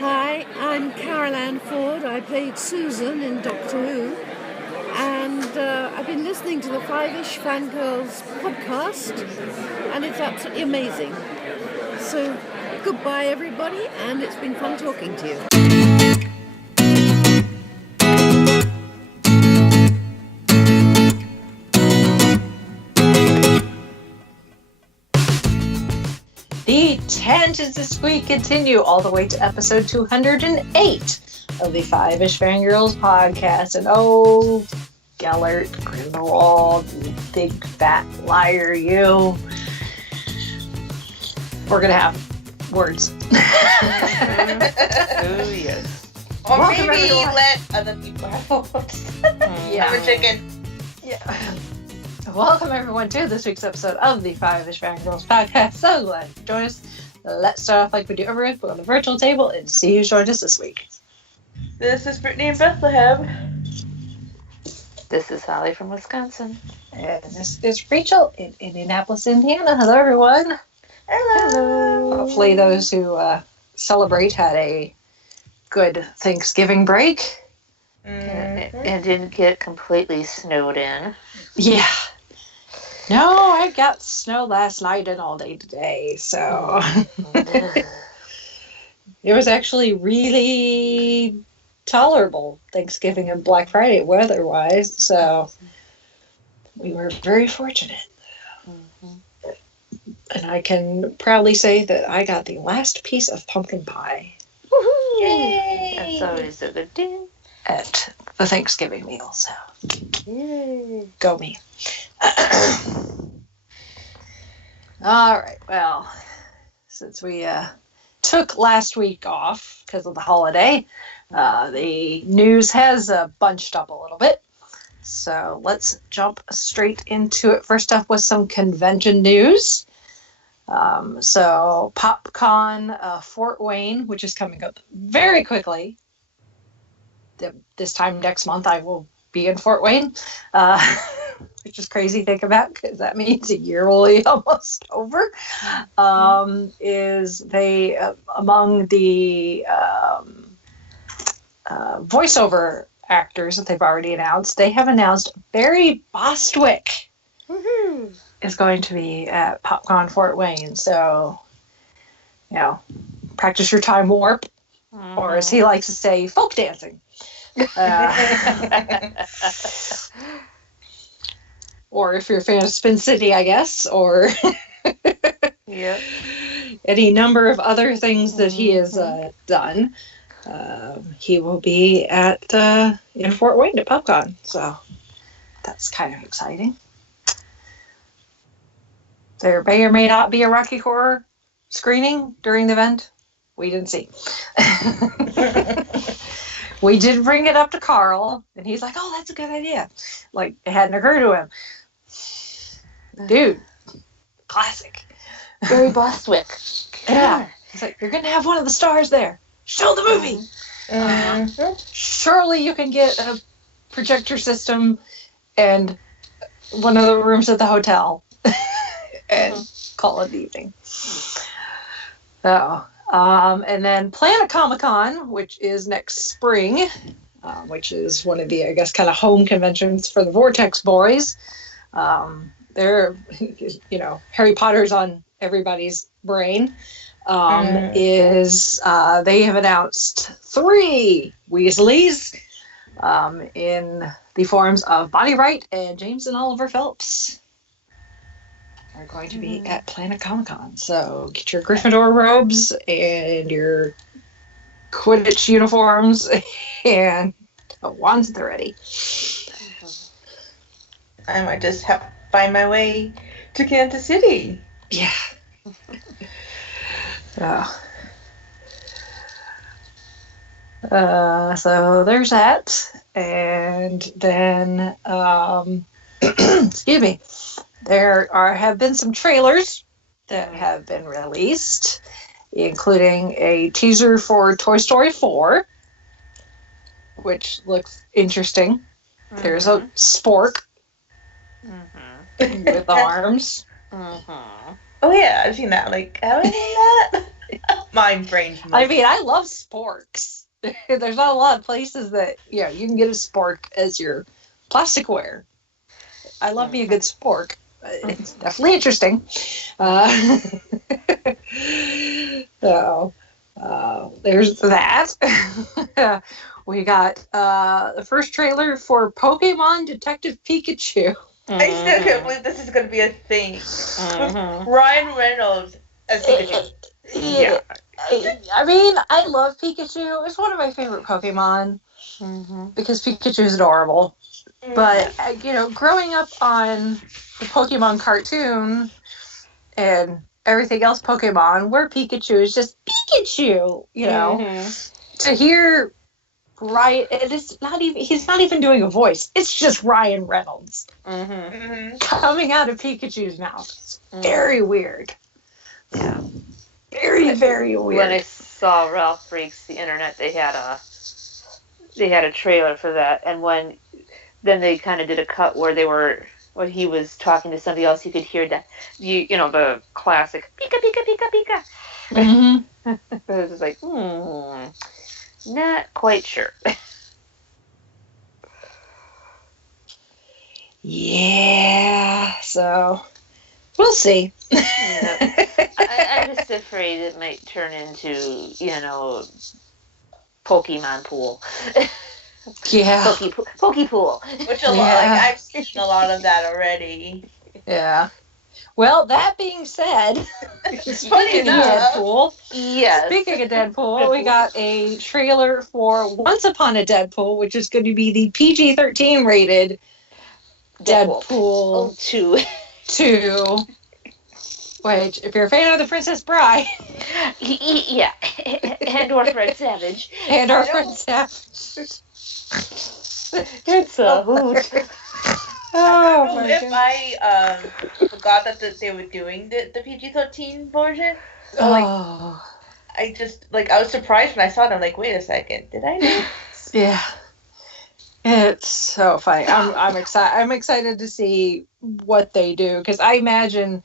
Hi, I'm Carol Ann Ford. I played Susan in Doctor Who. And I've been listening to the Five-ish Fangirls podcast, and it's absolutely amazing. So, goodbye everybody, and it's been fun talking to you. The tangents this week continue all the way to episode 208 of the Five-ish Fangirls podcast. And oh, Gellert Grindelwald, you big fat liar, you. We're going to have words. Oh, yes. Or Welcome, maybe everyone. let other people have words. Yeah. I'm a chicken. Yeah. Welcome, everyone, to this week's episode of the Five-ish Fangirls podcast. So glad you joined us. Let's start off like we do every week. We're on the virtual table and see who's joined us this week. This is Brittany in Bethlehem. This is Holly from Wisconsin. And this is Rachel in Indianapolis, Indiana. Hello, everyone. Hello. Hopefully those who celebrate had a good Thanksgiving break. And didn't get completely snowed in. Yeah. No, I got snow last night and all day today, so it was actually really tolerable Thanksgiving and Black Friday weather-wise, so we were very fortunate. And I can proudly say that I got the last piece of pumpkin pie. Woohoo! Yay! That's always a good thing. At the Thanksgiving meal, so Yay. go me. All right, well, since we took last week off because of the holiday, the news has bunched up a little bit. So let's jump straight into it. First up with some convention news. So PopCon Fort Wayne, which is coming up very quickly. This time next month, I will be in Fort Wayne, which is crazy to think about because that means a year will be almost over. Is they among the voiceover actors that they've already announced? They have announced Barry Bostwick is going to be at PopCon Fort Wayne. So, practice your time warp, or as he likes to say, folk dancing. Or if you're a fan of Spin City, I guess, or Yep. any number of other things that he has done. He will be at in Fort Wayne at PopCon, so that's kind of exciting. There may or may not be a Rocky Horror screening during the event. We didn't see. We did bring it up to Carl, and he's like, "Oh, that's a good idea." Like, it hadn't occurred to him. Dude, classic. Barry Bostwick. Yeah. He's like, "You're going to have one of the stars there. Show the movie." Surely you can get a projector system and one of the rooms at the hotel and call it evening. So, and then Planet Comic-Con, which is next spring, which is one of the, I guess, kind of home conventions for the Vortex boys. They're, Harry Potter's on everybody's brain. They have announced 3 Weasleys in the forms of Bonnie Wright and James and Oliver Phelps are going to be at Planet Comic-Con. So get your Gryffindor robes and your Quidditch uniforms and wands at the ready. I might just have to find my way to Kansas City. Yeah. So there's that. And then, excuse me, there have been some trailers that have been released, including a teaser for Toy Story 4, which looks interesting. There's a spork with arms. Oh yeah, I've seen that. Like, how is that? My brain's I mean, I love sporks. There's not a lot of places that, you know, you can get a spork as your plasticware. I love me a good spork. It's definitely interesting. So, there's that. We got the first trailer for Pokemon Detective Pikachu. I still can't believe this is going to be a thing. With Ryan Reynolds as Pikachu. Yeah. I mean, I love Pikachu. It's one of my favorite Pokemon because Pikachu is adorable. But, you know, growing up on the Pokemon cartoon and everything else Pokemon, where Pikachu is just Pikachu, you know, to hear he's not even doing a voice. It's just Ryan Reynolds coming out of Pikachu's mouth. It's very weird. Yeah. Very, very weird. When I saw Ralph Breaks the Internet, they had a trailer for that, and then they kind of did a cut where when he was talking to somebody else, you could hear that you know the classic Pika Pika Pika Pika. It was just like, not quite sure. Yeah, so we'll see. I'm just afraid it might turn into, you know, Pokemon Pool. Yeah. Pokepool. Which I've seen a lot of that already. Yeah. Well, that being said, speaking of Deadpool, speaking of Deadpool, we got a trailer for Once Upon a Deadpool, which is going to be the PG-13 rated Deadpool 2. Which, if you're a fan of The Princess Bride, yeah, and or Fred Savage, it's a hoot. I don't know if I forgot that they were doing the PG-13 version. So, I just I was surprised when I saw it. I'm like, wait a second, did I know? Yeah, it's so funny. I'm excited. I'm excited to see what they do because I imagine,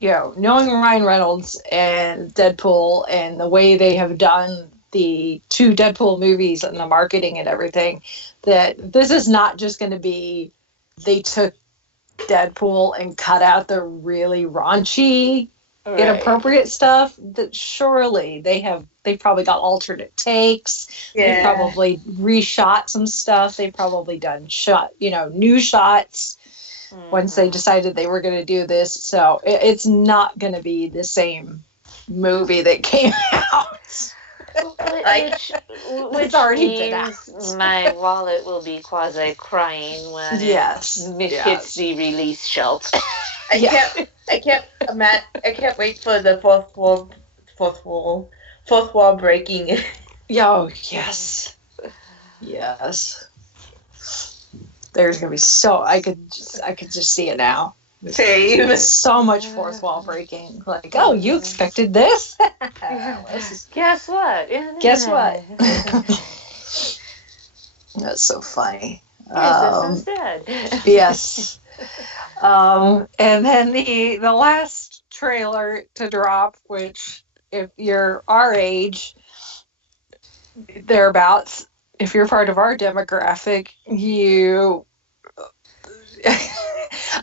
you know, knowing Ryan Reynolds and Deadpool and the way they have done the 2 Deadpool movies and the marketing and everything, that this is not just going to be they took Deadpool and cut out the really raunchy, inappropriate stuff. That surely they probably got alternate takes. Yeah. They probably reshot some stuff. They probably done new shots once they decided they were going to do this. So it's not going to be the same movie that came out. Which already been out. My wallet will be quasi crying when it hits the release shelf. I can't wait for the fourth wall breaking. Oh yes. There's gonna be I could just see it now. Same. So much fourth wall breaking. Like, oh, you expected this? Guess what? Guess what? That's so funny. Instead. Yes. And then the last trailer to drop, which if you're our age, thereabouts, if you're part of our demographic,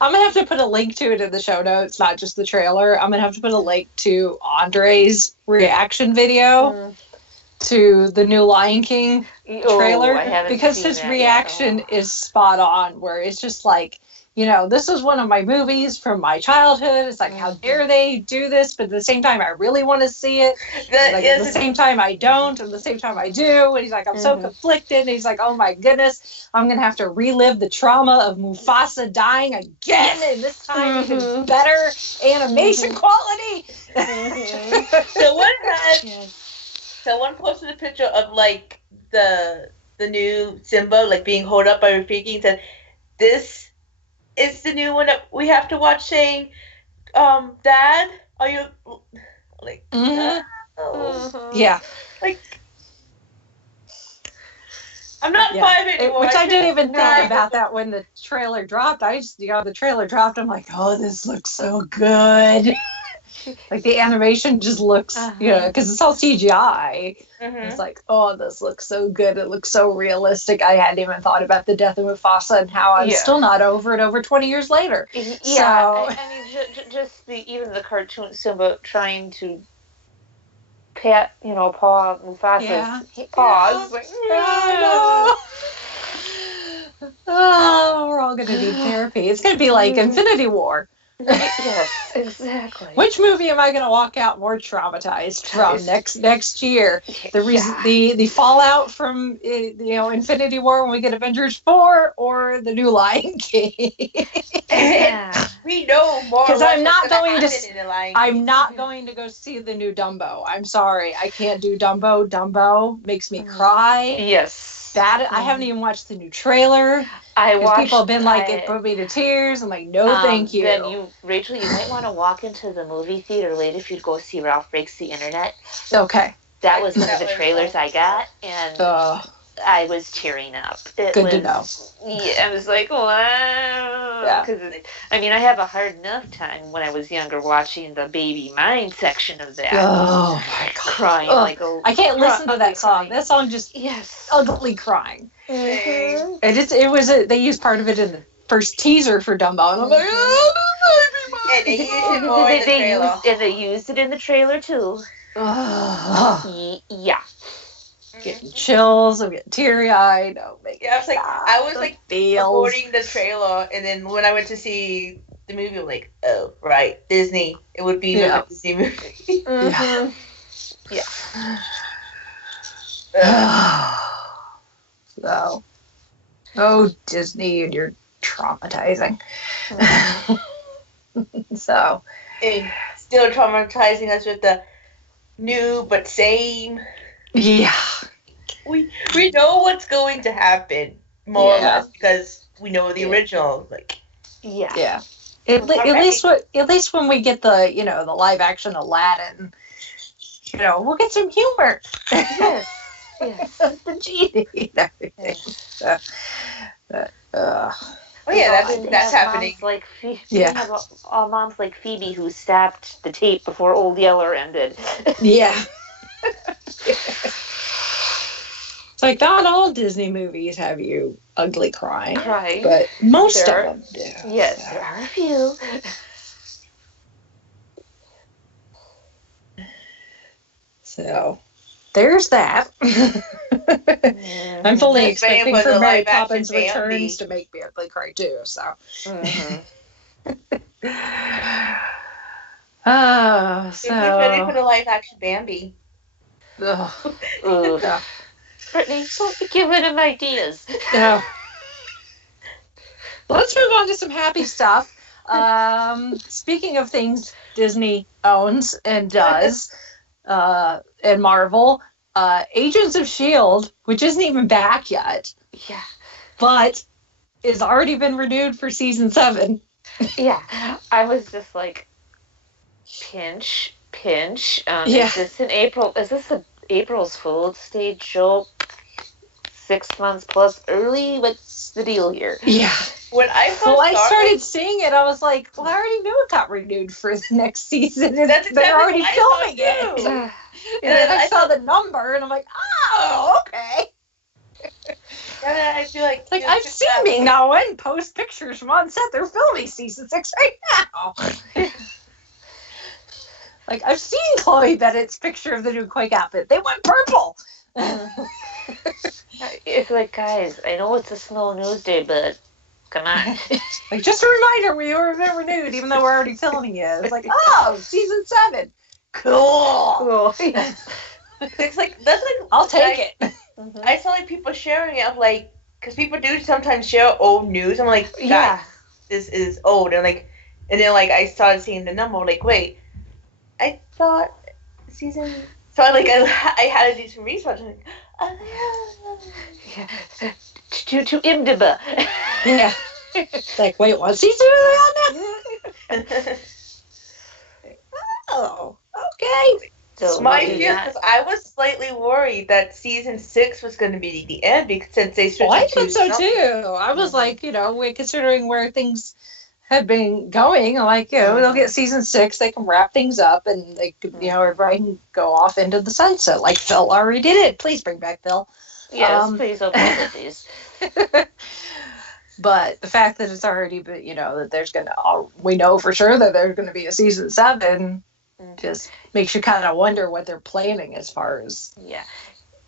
I'm going to have to put a link to it in the show notes, not just the trailer. I'm going to have to put a link to Andre's reaction video to the new Lion King trailer, because his reaction is spot on, where it's just like, you know, this is one of my movies from my childhood. It's like, how dare they do this? But at the same time, I really want to see it. At the same time, I don't. And at the same time, I do. And he's like, I'm so conflicted. And he's like, oh my goodness, I'm going to have to relive the trauma of Mufasa dying again. And this time, even better animation quality. Someone posted a picture of the new Simba being held up by Rafiki and said, "This is the new one that we have to watch." Saying, "Dad, are you Yeah. I'm not 5 anymore." Which I didn't even think about that when the trailer dropped. The trailer dropped. I'm like, oh, this looks so good. Like the animation just looks, because it's all CGI. Mm-hmm. It's like, oh, this looks so good. It looks so realistic. I hadn't even thought about the death of Mufasa and how I'm still not over it over 20 years later. Yeah, So, I mean, just even the cartoon Simba trying to pat, paw Mufasa's paws. Like, oh, we're all going to need therapy. It's going to be like Infinity War. Yes, exactly. Which movie am I going to walk out more traumatized from next year? The fallout from Infinity War when we get Avengers 4, or the new Lion King? We know more. Because I'm not going to go see the new Dumbo. I'm sorry, I can't do Dumbo. Dumbo makes me cry. Yes. I haven't even watched the new trailer. People have been like, it put me to tears. I'm like, no, thank you. Then Rachel, you might want to walk into the movie theater later if you'd go see Ralph Breaks the Internet. Okay. That was one of the trailers I got, and I was tearing up. Good to know. Yeah, I was like, wow. Because, I mean, I have a hard enough time when I was younger watching the Baby Mine section of that. Oh, my God. Crying I can't listen to that song. That song just ugly crying. Mm-hmm. And they used part of it in the first teaser for Dumbo, and I'm like, and they used it more in the trailer. And they used it in the trailer, too. Yeah. Getting chills, I'm getting teary-eyed. Oh my God. I was recording the trailer, and then when I went to see the movie, I'm like, oh, right, Disney. It would be a Disney movie. Mm-hmm. So, Disney, and you're traumatizing. So, and still traumatizing us with the new but same. Yeah. We know what's going to happen, more or less, because we know the original. Yeah. At least when we get the live action Aladdin, we'll get some humor. Yes. The genie and everything. That's happening. Moms like Phoebe who stopped the tape before Old Yeller ended. Yeah. It's like, not all Disney movies have you ugly crying. But most of them do. Yes, there are a few. So, there's that. I'm fully expecting for Mary Poppins Returns to make me ugly cry too, so. Who's ready for the live action Bambi? Brittany, don't be giving him ideas. Yeah. Let's move on to some happy stuff. Speaking of things Disney owns and does, and Marvel, Agents of S.H.I.E.L.D., which isn't even back yet, but it's already been renewed for season 7. Yeah, I was just like, pinch. Is this an April's Fool's stage joke? 6 months plus early? What's the deal here? Yeah. When I started seeing it, I was like, well, I already knew it got renewed for the next season. And they're already filming it. And then I saw the number, and I'm like, oh, okay. And I feel like I've seen Ming Na Wen post pictures from on set. They're filming season 6 right now. I've seen Chloe Bennett's picture of the new Quake outfit. They went purple. It's like, guys, I know it's a slow news day, but come on. Just a reminder, we were renewed, even though we're already filming it. It's like, season 7. Cool. It's like, I'll take it. I saw people sharing it. I'm like, because people do sometimes share old news. I'm like, guys, this is old. And then I started seeing the number. I'm like, wait, I thought season. So I had to do some research. I'm like, to IMDb. Yeah. It's like, wait, what season are they on now? Oh, okay. So my fear, because I was slightly worried that season 6 was going to be the end, because since they switched. I thought so too. I was like, considering where things had been going. Like, they'll get season 6, they can wrap things up, and they could, everybody can go off into the sunset. Like Phil already did it. Please bring back Phil. Yes, please open these. But the fact that it's already, that there's we know for sure that there's going to be a season 7, just makes you kind of wonder what they're planning as far as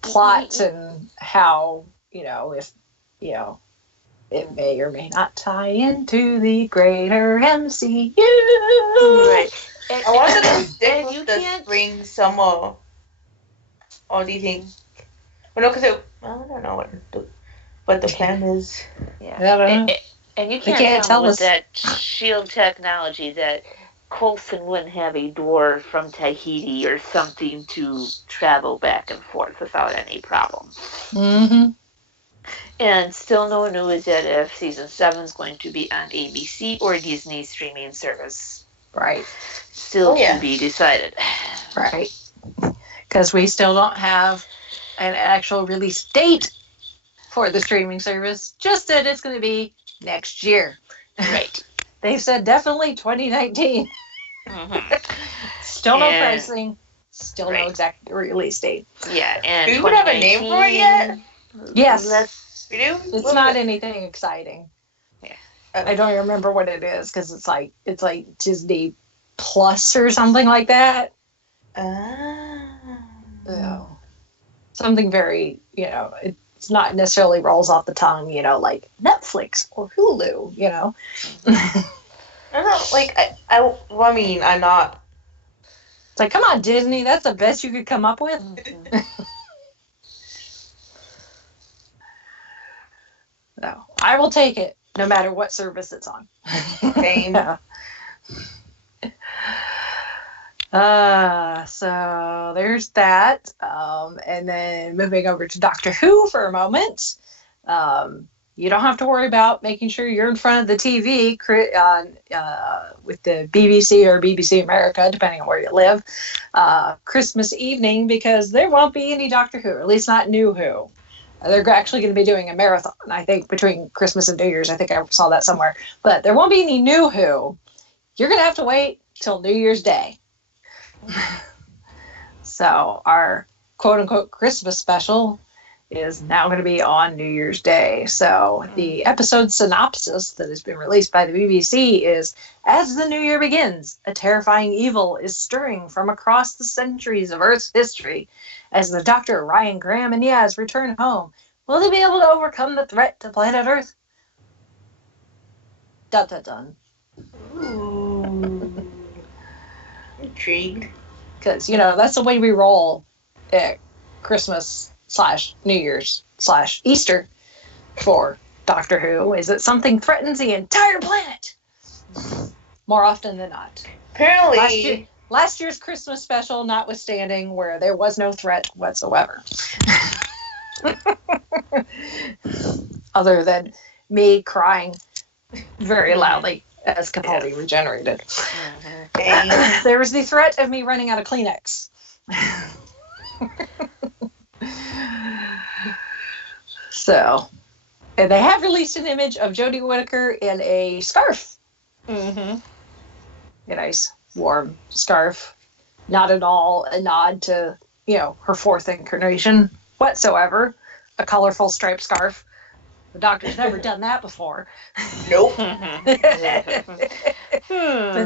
plot and how, if, it may or may not tie into the greater MCU. Right. I wanted to stick with the spring, summer. Or do you think? Well, no, because I don't know what the plan is. Yeah. I don't know. And you can't tell me with that shield technology that Coulson wouldn't have a dwarf from Tahiti or something to travel back and forth without any problem. Mm-hmm. And still no news yet if season 7 is going to be on ABC or Disney streaming service. Right. Still to be decided. Right. Because we still don't have an actual release date for the streaming service. Just that it's going to be next year. Right. They've said definitely 2019. Still no pricing. Still no exact release date. Yeah. And do you have a name for it yet? Yes. We do? It's not anything exciting. Yeah. I don't remember what it is because it's like Disney Plus or something like that. Something very, it's not necessarily rolls off the tongue, like Netflix or Hulu, I don't know, like, I mean, I'm not. It's like, come on, Disney, that's the best you could come up with? No, I will take it, no matter what service it's on. Same. So there's that. And then moving over to Doctor Who for a moment. You don't have to worry about making sure you're in front of the TV with the BBC or BBC America, depending on where you live, Christmas evening, because there won't be any Doctor Who, or at least not New Who. They're actually going to be doing a marathon, I think, between Christmas and New Year's. I think I saw that somewhere. But there won't be any New Who. You're going to have to wait till New Year's Day. So our quote-unquote Christmas special is now going to be on New Year's Day. So the episode synopsis that has been released by the BBC is, as the new year begins, a terrifying evil is stirring from across the centuries of Earth's history. As the Doctor, Ryan, Graham, and Yaz return home, will they be able to overcome the threat to planet Earth? Dun dun dun. Ooh. Intrigued. Because, that's the way we roll at Christmas / New Year's / Easter for Doctor Who, is that something threatens the entire planet. More often than not. Apparently. Last year's Christmas special notwithstanding, where there was no threat whatsoever. Other than me crying very loudly as Capaldi regenerated. There was the threat of me running out of Kleenex. So, and they have released an image of Jodie Whittaker in a scarf. A nice warm scarf. Not at all a nod to, her 4th incarnation whatsoever. A colorful striped scarf. The Doctor's never done that before. Nope. But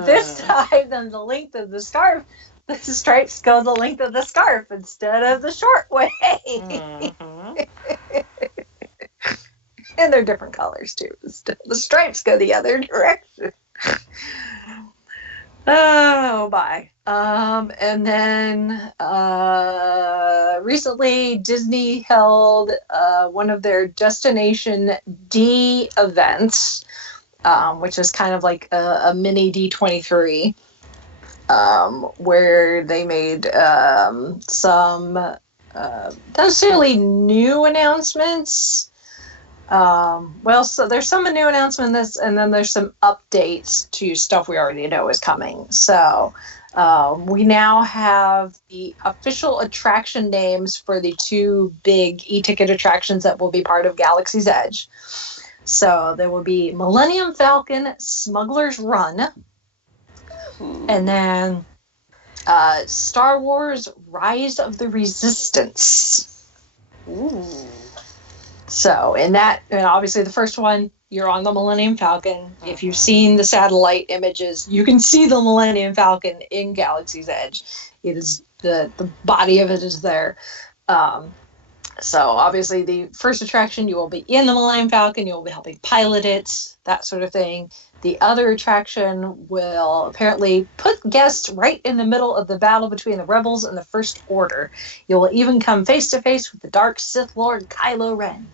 this time, then the length of the scarf, the stripes go the length of the scarf instead of the short way. And they're different colors, too. The stripes go the other direction. Oh, my. And then recently Disney held one of their Destination D events, which is kind of like a mini D23, where they made some not necessarily new announcements. So there's some new announcements, and then there's some updates to stuff we already know is coming. So we now have the official attraction names for the 2 big e-ticket attractions that will be part of Galaxy's Edge. So there will be Millennium Falcon Smuggler's Run. And then Star Wars Rise of the Resistance. Ooh. So and obviously the first one, you're on the Millennium Falcon. If you've seen the satellite images, you can see the Millennium Falcon in Galaxy's Edge. It is the body of it is there. So obviously the first attraction, you will be in the Millennium Falcon, you will be helping pilot it, that sort of thing. The other attraction will apparently put guests right in the middle of the battle between the Rebels and the First Order. You will even come face to face with the Dark Sith Lord Kylo Ren.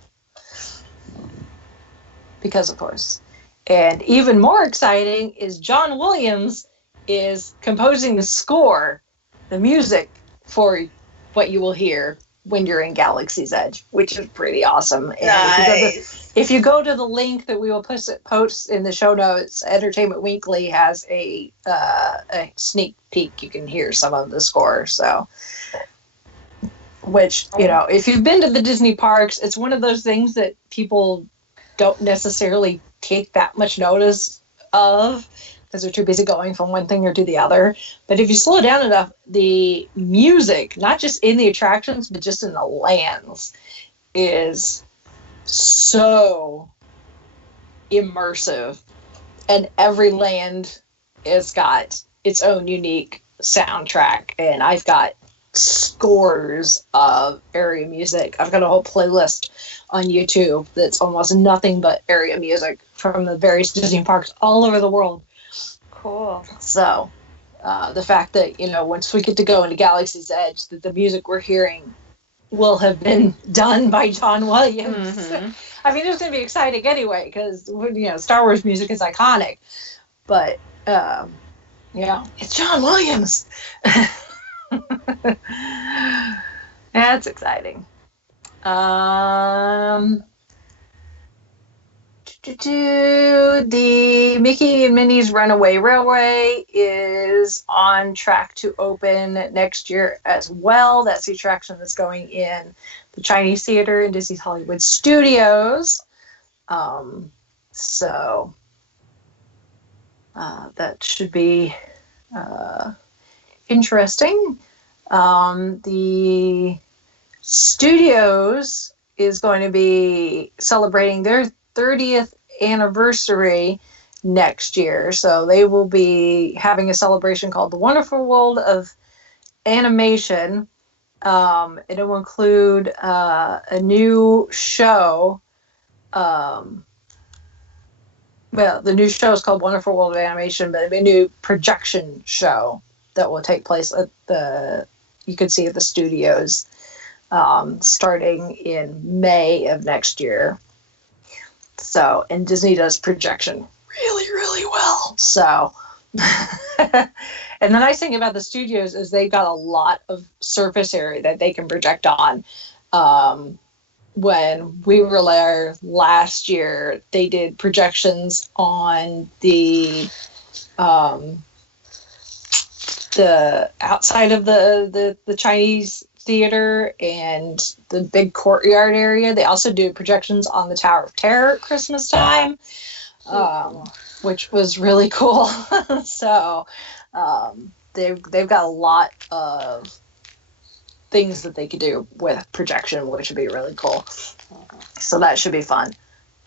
Because of course. And even more exciting is John Williams is composing the score, the music for what you will hear when you're in Galaxy's Edge, which is pretty awesome. And Nice. if you go to the link that we will post in the show notes, Entertainment Weekly has a sneak peek. You can hear some of the score. So, which, if you've been to the Disney parks, it's one of those things that people don't necessarily take that much notice of because they're too busy going from one thing or to the other. But if you slow down enough, the music, not just in the attractions, but just in the lands, is so immersive. And every land has got its own unique soundtrack. And I've got scores of area music. I've got a whole playlist on YouTube that's almost nothing but area music from the various Disney parks all over the world. Cool. So, the fact that, once we get to go into Galaxy's Edge, that the music we're hearing will have been done by John Williams. Mm-hmm. I mean, it's going to be exciting anyway, because, Star Wars music is iconic. But, it's John Williams. That's exciting. The Mickey and Minnie's Runaway Railway is on track to open next year as well. That's the attraction that's going in the Chinese Theater in Disney's Hollywood Studios. So that should be interesting. The Studios is going to be celebrating their 30th anniversary next year. So they will be having a celebration called The Wonderful World of Animation. It will include a new show. The new show is called Wonderful World of Animation, but it'll be a new projection show that will take place at you can see at the studios starting in May of next year. So, and Disney does projection really, really well. So, and the nice thing about the studios is they've got a lot of surface area that they can project on. When we were there last year, they did projections on the outside of the Chinese Theater and the big courtyard area. They also do projections on the Tower of Terror at Christmas time, which was really cool. So they've got a lot of things that they could do with projection, which would be really cool. So that should be fun.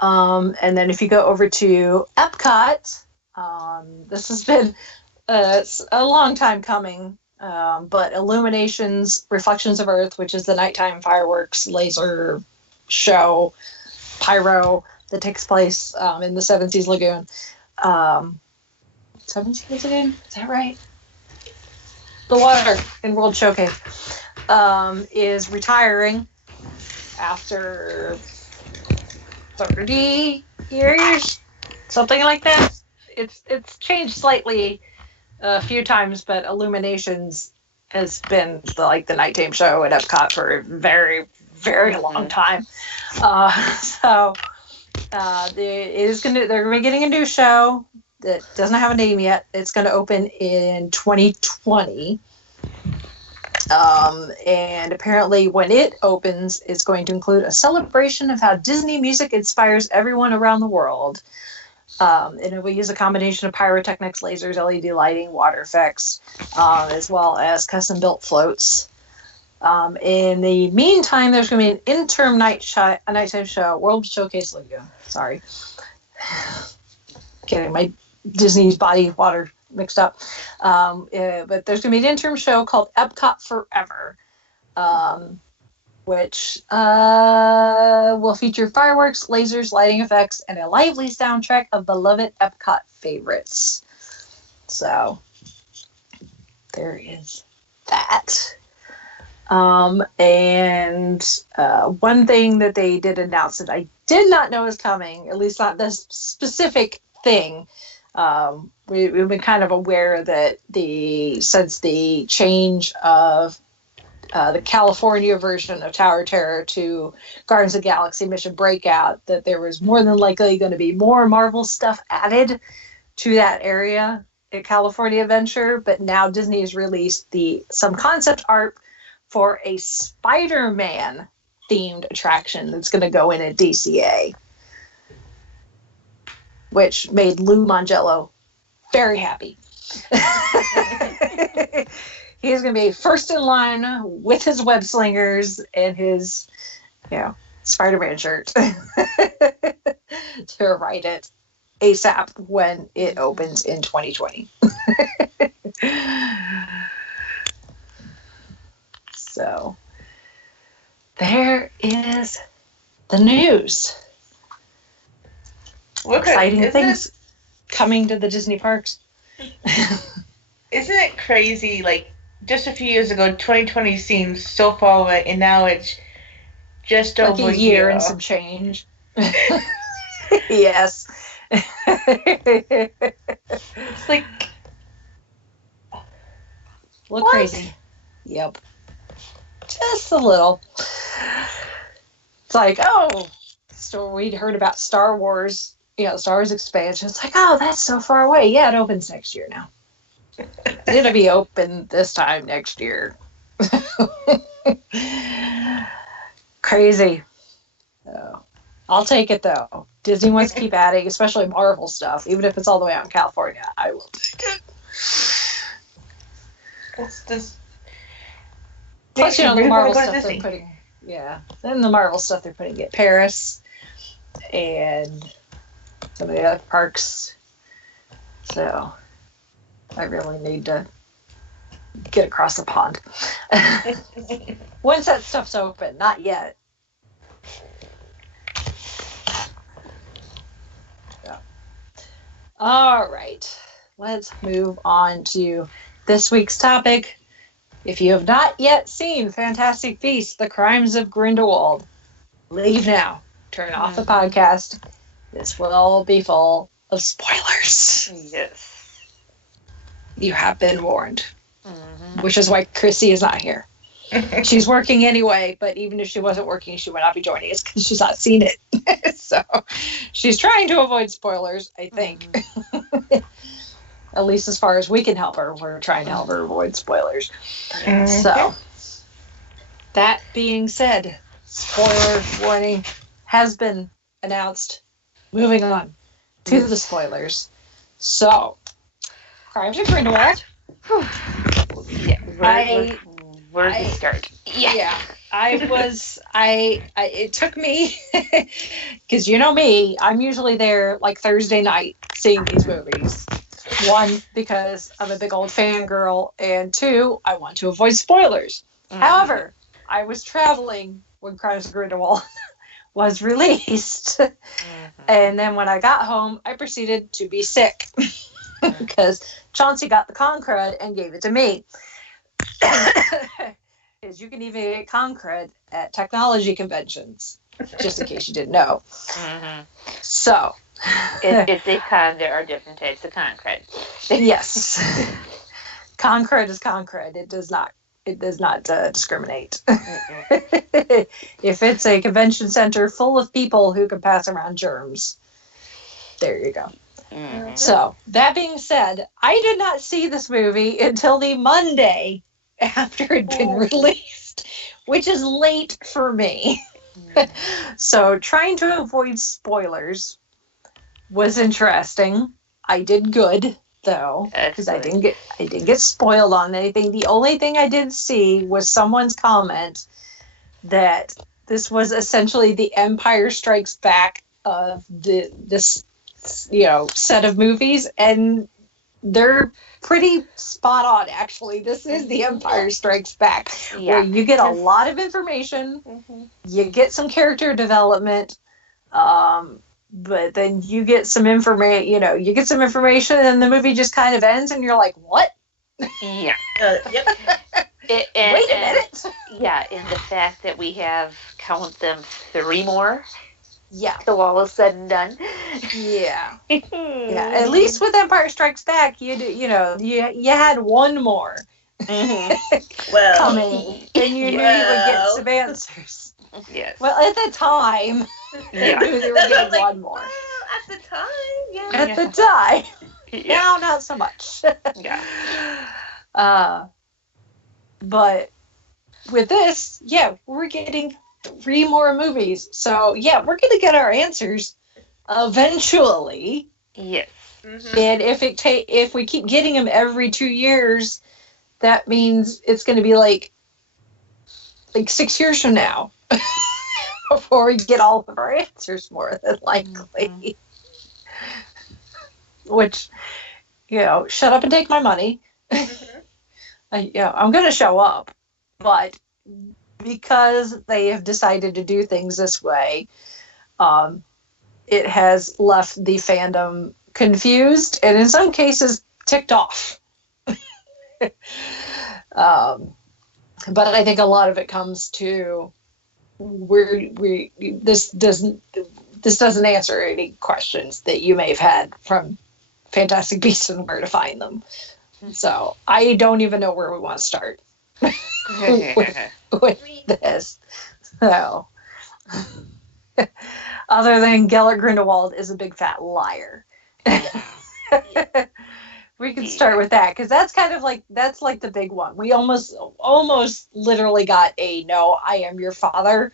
And then if you go over to Epcot, this has been a long time coming. But Illuminations, Reflections of Earth, which is the nighttime fireworks laser show, pyro that takes place in the Seven Seas Lagoon. Seven Seas Lagoon? Is that right? The water in World Showcase is retiring after 30 years, something like that. It's changed slightly a few times, but Illuminations has been the nighttime show at Epcot for a very, very long time. They're going to be getting a new show that doesn't have a name yet. It's going to open in 2020. And apparently when it opens, it's going to include a celebration of how Disney music inspires everyone around the world. And it will use a combination of pyrotechnics, lasers, LED lighting, water effects, as well as custom-built floats. In the meantime, there's going to be an interim nighttime show, World Showcase Lagoon. Sorry. Getting my Disney's body water mixed up. But there's going to be an interim show called Epcot Forever, which will feature fireworks, lasers, lighting effects, and a lively soundtrack of beloved Epcot favorites. So there is that. And one thing that they did announce that I did not know was coming, at least not this specific thing. We've been kind of aware that since the change of the California version of Tower of Terror to Guardians of the Galaxy Mission Breakout, that there was more than likely going to be more Marvel stuff added to that area at California Adventure. But now Disney has released some concept art for a Spider-Man themed attraction that's going to go in at DCA, which made Lou Mangello very happy. He's going to be first in line with his web slingers and his, Spider-Man shirt to write it ASAP when it opens in 2020. So there is the news. Exciting things coming to the Disney parks. Isn't it crazy? Like, just a few years ago, 2020 seemed so far away, and now it's just like over a year and some change. Yes. It's like, look crazy. Yep. Just a little. It's like, so we'd heard about Star Wars, Star Wars expansion. It's like, that's so far away. Yeah, it opens next year now. It'll be open this time next year. Crazy. So, I'll take it, though. Disney wants to keep adding, especially Marvel stuff. Even if it's all the way out in California, I will take it. It's just... Plus, the Marvel stuff they're putting... Yeah. Then the Marvel stuff they're putting at Paris and some of the other parks. So, I really need to get across the pond. Once that stuff's open, not yet. Yeah. All right. Let's move on to this week's topic. If you have not yet seen Fantastic Beasts, The Crimes of Grindelwald, leave now. Turn off the podcast. This will be full of spoilers. Yes. You have been warned. Which is why Chrissy is not here. She's working anyway, but even if she wasn't working, she would not be joining us because she's not seen it. So she's trying to avoid spoilers, I think. At least as far as we can help her, we're trying to help her avoid spoilers. So, that being said, spoiler warning has been announced. Moving on to the spoilers. So, Crimes of Grindelwald. Where to start? Yeah. It took me, because you know me, I'm usually there like Thursday night seeing these movies. One, because I'm a big old fangirl, and two, I want to avoid spoilers. However, I was traveling when Crimes of Grindelwald was released, and then when I got home, I proceeded to be sick, because Chauncey got the Concred and gave it to me. Because you can even get Concred at technology conventions, just in case you didn't know. So... It's a con. There are different types of Concred. Yes, Concred is Concred. It does not discriminate. If it's a convention center full of people who can pass around germs, there you go. So that being said, I did not see this movie until the Monday after it had been released, which is late for me. So trying to avoid spoilers was interesting. I did good though, because I didn't get spoiled on anything. The only thing I did see was someone's comment that this was essentially the Empire Strikes Back of this set of movies, and they're pretty spot on, actually. This is the Empire Strikes Back, where you get a lot of information, you get some character development, but then you get some information, and the movie just kind of ends, and you're like, what? Yeah. Yep. Wait a minute. Yeah, and the fact that we have, count them, 3 more. Yeah. So all is said and done. Yeah. Yeah. At least with Empire Strikes Back, you had one more coming, and you knew you would get some answers. Yes. Well, at the time, you knew they were getting one more. At the time, yeah. At the time. Now, not so much. Yeah. But with this, we're getting 3 more movies. So, we're going to get our answers eventually. Yes. Mm-hmm. And if we keep getting them every 2 years, that means it's going to be like 6 years from now before we get all of our answers, more than likely. Which, shut up and take my money. I'm going to show up, but because they have decided to do things this way, it has left the fandom confused and in some cases ticked off. But I think a lot of it comes to this doesn't answer any questions that you may have had from Fantastic Beasts and where to find them. So I don't even know where we want to start with this. So, other than Gellert Grindelwald is a big fat liar. We can start with that, because that's kind of that's the big one. We almost literally got a "no, I am your father"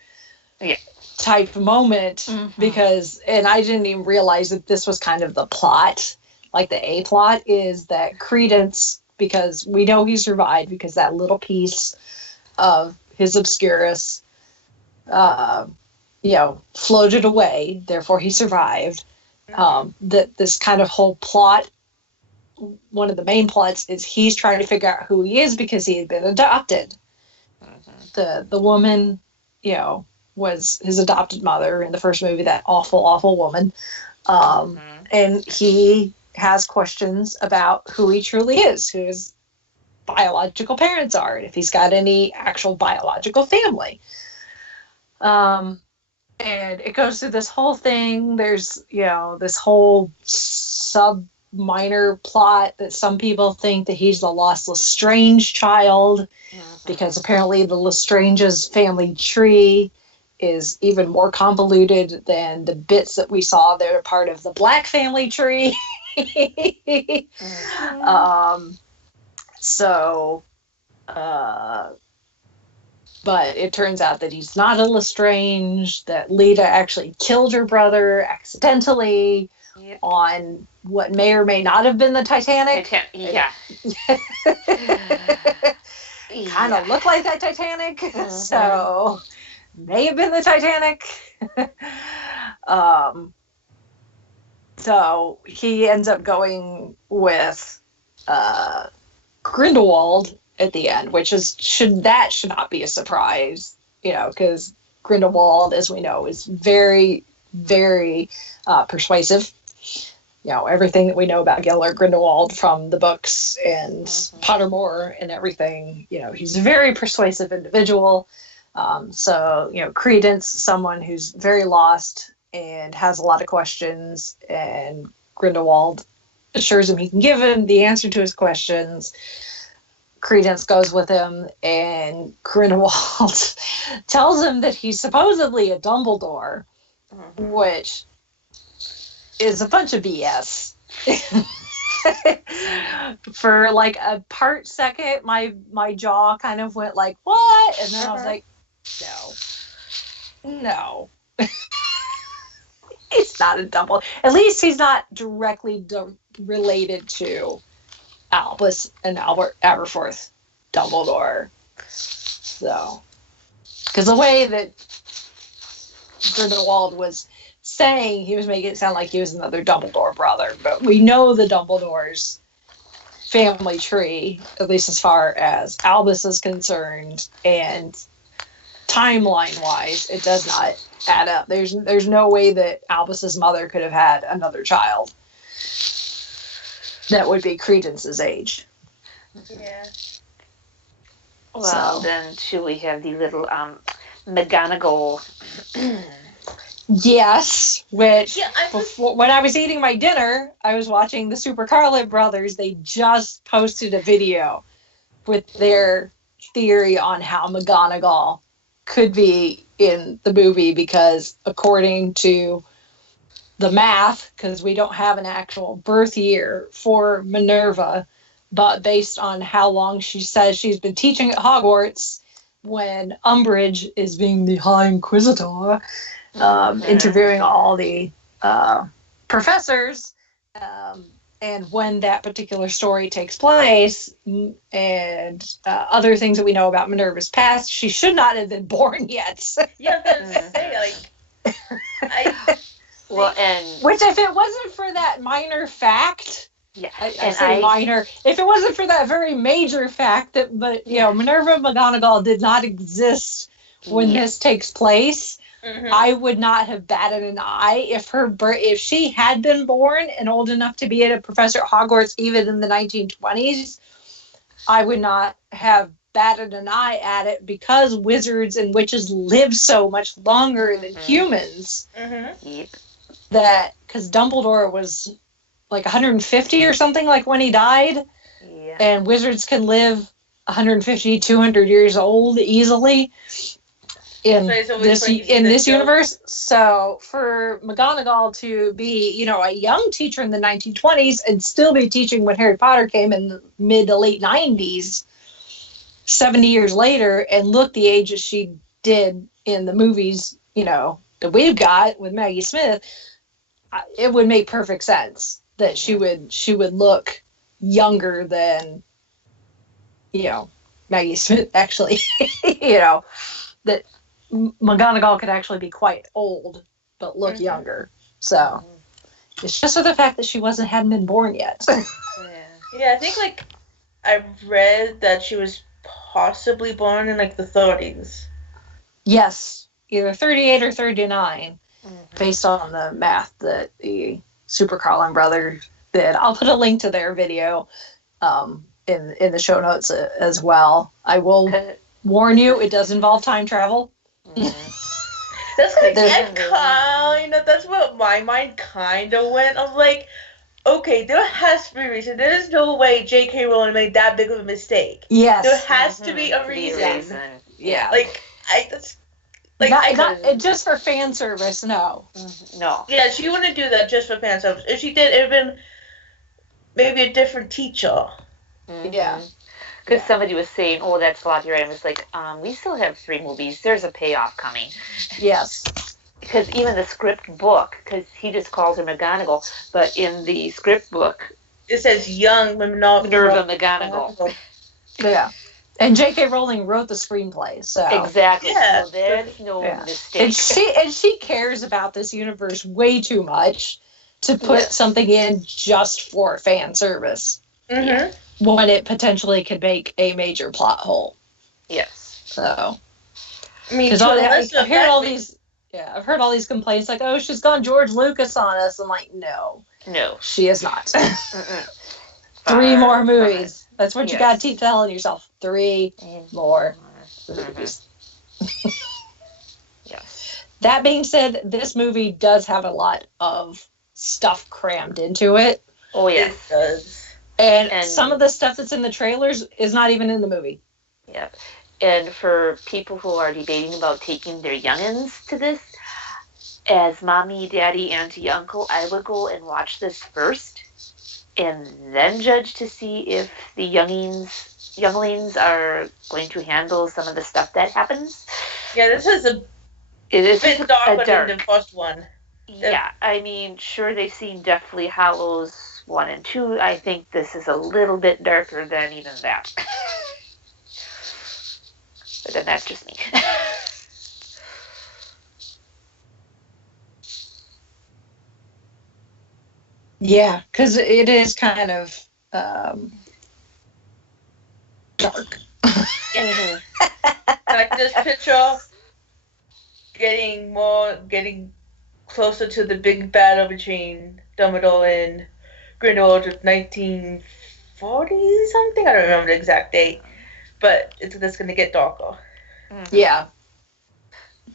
type moment, because, and I didn't even realize that this was kind of the plot. The A plot is that Credence, because we know he survived because that little piece of his Obscurus, floated away, therefore he survived. That this kind of whole plot, one of the main plots, is he's trying to figure out who he is because he had been adopted. The woman, was his adopted mother in the first movie, that awful woman. And he has questions about who he truly is, who his biological parents are, and if he's got any actual biological family. And it goes through this whole thing. There's, this whole sub-minor plot that some people think that he's the lost Lestrange child, because apparently the Lestrange's family tree is even more convoluted than the bits that we saw that are part of the Black family tree. But it turns out that he's not a Lestrange, that Lita actually killed her brother accidentally on what may or may not have been the Titanic. Kind of looked like that Titanic, so may have been the Titanic. So he ends up going with Grindelwald at the end, which should not be a surprise, because Grindelwald, as we know, is very, very persuasive. Everything that we know about Gellert Grindelwald from the books and Pottermore and everything, he's a very persuasive individual. So Credence, someone who's very lost and has a lot of questions, and Grindelwald assures him he can give him the answer to his questions. Credence goes with him, and Grindelwald tells him that he's supposedly a Dumbledore, which is a bunch of BS. For like a part second, my jaw kind of went like, what? And then I was like, no. He's not a Dumbledore. At least he's not directly related to Albus and Albert Aberforth Dumbledore. So, because the way that Grindelwald was saying, he was making it sound like he was another Dumbledore brother, but we know the Dumbledore's family tree, at least as far as Albus is concerned, and timeline-wise, it does not add up. There's no way that Albus's mother could have had another child that would be Credence's age. Yeah. Well, then should we have the little McGonagall? Yes, which Yeah, when I was eating my dinner, I was watching the Super Carlin brothers. They just posted a video with their theory on how McGonagall could be in the movie, because according to the math, because we don't have an actual birth year for Minerva, but based on how long she says she's been teaching at Hogwarts, when Umbridge is being the High Inquisitor, interviewing all the professors, and when that particular story takes place, and other things that we know about Minerva's past, she should not have been born yet. Yeah, I was gonna say, like, well, and which, if it wasn't for that minor fact, yeah, I say minor. If it wasn't for that very major fact that, but Minerva McGonagall did not exist when this takes place, I would not have batted an eye if she had been born and old enough to be a professor at Hogwarts, even in the 1920s. I would not have batted an eye at it, because wizards and witches live so much longer than humans. That, because Dumbledore was like 150 or something, like when he died, and wizards can live 150, 200 years old easily in this universe. So for McGonagall to be, a young teacher in the 1920s and still be teaching when Harry Potter came in the mid to late 90s, 70 years later, and look the age that she did in the movies, that we've got with Maggie Smith, it would make perfect sense that she would look younger than, Maggie Smith, actually, that McGonagall could actually be quite old but look younger. So it's just for the fact that she hadn't been born yet. I think I've read that she was possibly born in the 30s. Yes, either 38 or 39, based on the math that the Super Carlin brothers did. I'll put a link to their video in the show notes as well. I will warn you, it does involve time travel. That's that's what my mind kind of went. I'm like, okay, there has to be a reason. There's no way J.K. Rowling made that big of a mistake. Yes. There has to be a reason. Yeah. Not just for fan service, no. No. Yeah, she wouldn't do that just for fan service. If she did, it would have been maybe a different teacher. Yeah. Because somebody was saying, oh, that's a lot here. And I was like, we still have 3 movies. There's a payoff coming. Yes. Because even the script book, because he just calls her McGonagall, but in the script book, it says young Minerva McGonagall. Yeah. And J.K. Rowling wrote the screenplay, so. Exactly. Yeah. So there's no mistake. And she cares about this universe way too much to put something in just for fan service. When it potentially could make a major plot hole. Yes. So. I mean, I've heard all these. Yeah, I've heard all these complaints like, "Oh, she's gone George Lucas on us." I'm like, no, she is not. 3 more movies. That's what you gotta keep telling yourself. 3 more movies. Yes. That being said, this movie does have a lot of stuff crammed into it. Oh yes, it does. And some of the stuff that's in the trailers is not even in the movie. Yep. And for people who are debating about taking their youngins to this, as mommy, daddy, auntie, uncle, I would go and watch this first and then judge to see if the younglings are going to handle some of the stuff that happens. Yeah, this is a It is bit darker than the first one. Yeah, I mean, sure, they've seen Deathly Hallows 1 and 2. I think this is a little bit darker than even that. But then that's just me. Yeah, because it is kind of dark. Mm-hmm. Like this picture, getting closer to the big battle between Dumbledore and Grindelwald of 1940 something. I don't remember the exact date, but it's going to get darker. Mm-hmm. Yeah.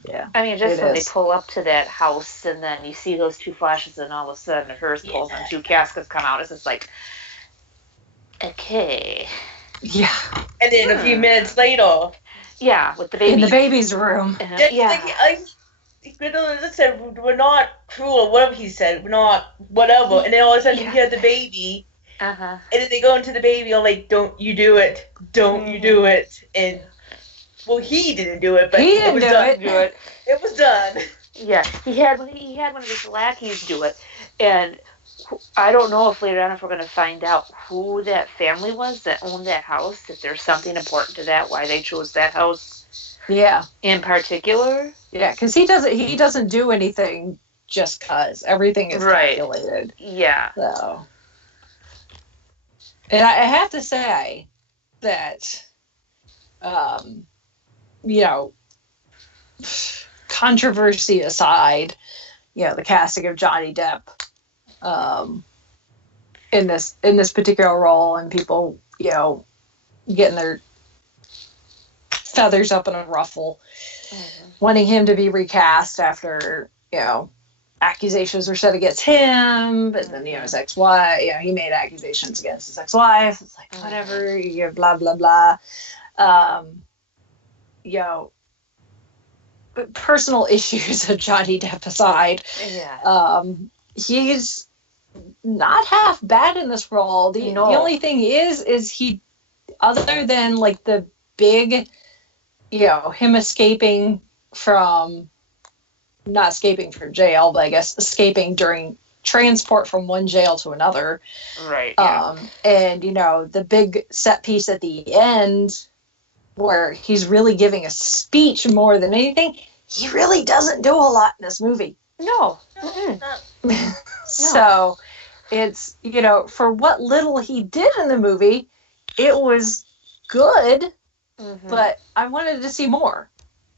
Yeah. I mean, just when they pull up to that house and then you see those two flashes and all of a sudden a hearse pulls and two caskets come out, it's just like, okay. Yeah. And then a few minutes later. Yeah, with the baby. In the baby's room. Yeah. Grindelwald said, we're not cruel, or whatever he said, we're not whatever. And then all of a sudden you hear the baby. Uh-huh. And then they go into the baby and like, don't you do it. Don't you do it. And, well, he didn't do it, but he it was done. It was done. Yeah, he had one of his lackeys do it. And I don't know if later on if we're going to find out who that family was that owned that house, if there's something important to that, why they chose that house. Yeah. In particular. Yeah, because he doesn't do anything just because. Everything is calculated. Yeah. So. And I have to say that, you know, controversy aside, you know, the casting of Johnny Depp in this particular role, and people, you know, getting their feathers up in a ruffle, wanting him to be recast after, you know, accusations were set against him, but then, you know, his ex-wife, you know, he made accusations against his ex-wife. It's like, whatever, you know, blah, blah, blah. You know, but personal issues of Johnny Depp aside, he's not half bad in this role. The only thing is he, other than like the big, you know, him escaping from, not escaping from jail, but I guess escaping during transport from one jail to another. Right. Yeah. And, you know, the big set piece at the end where he's really giving a speech more than anything, he really doesn't do a lot in this movie. No. So it's, you know, for what little he did in the movie, it was good, but I wanted to see more.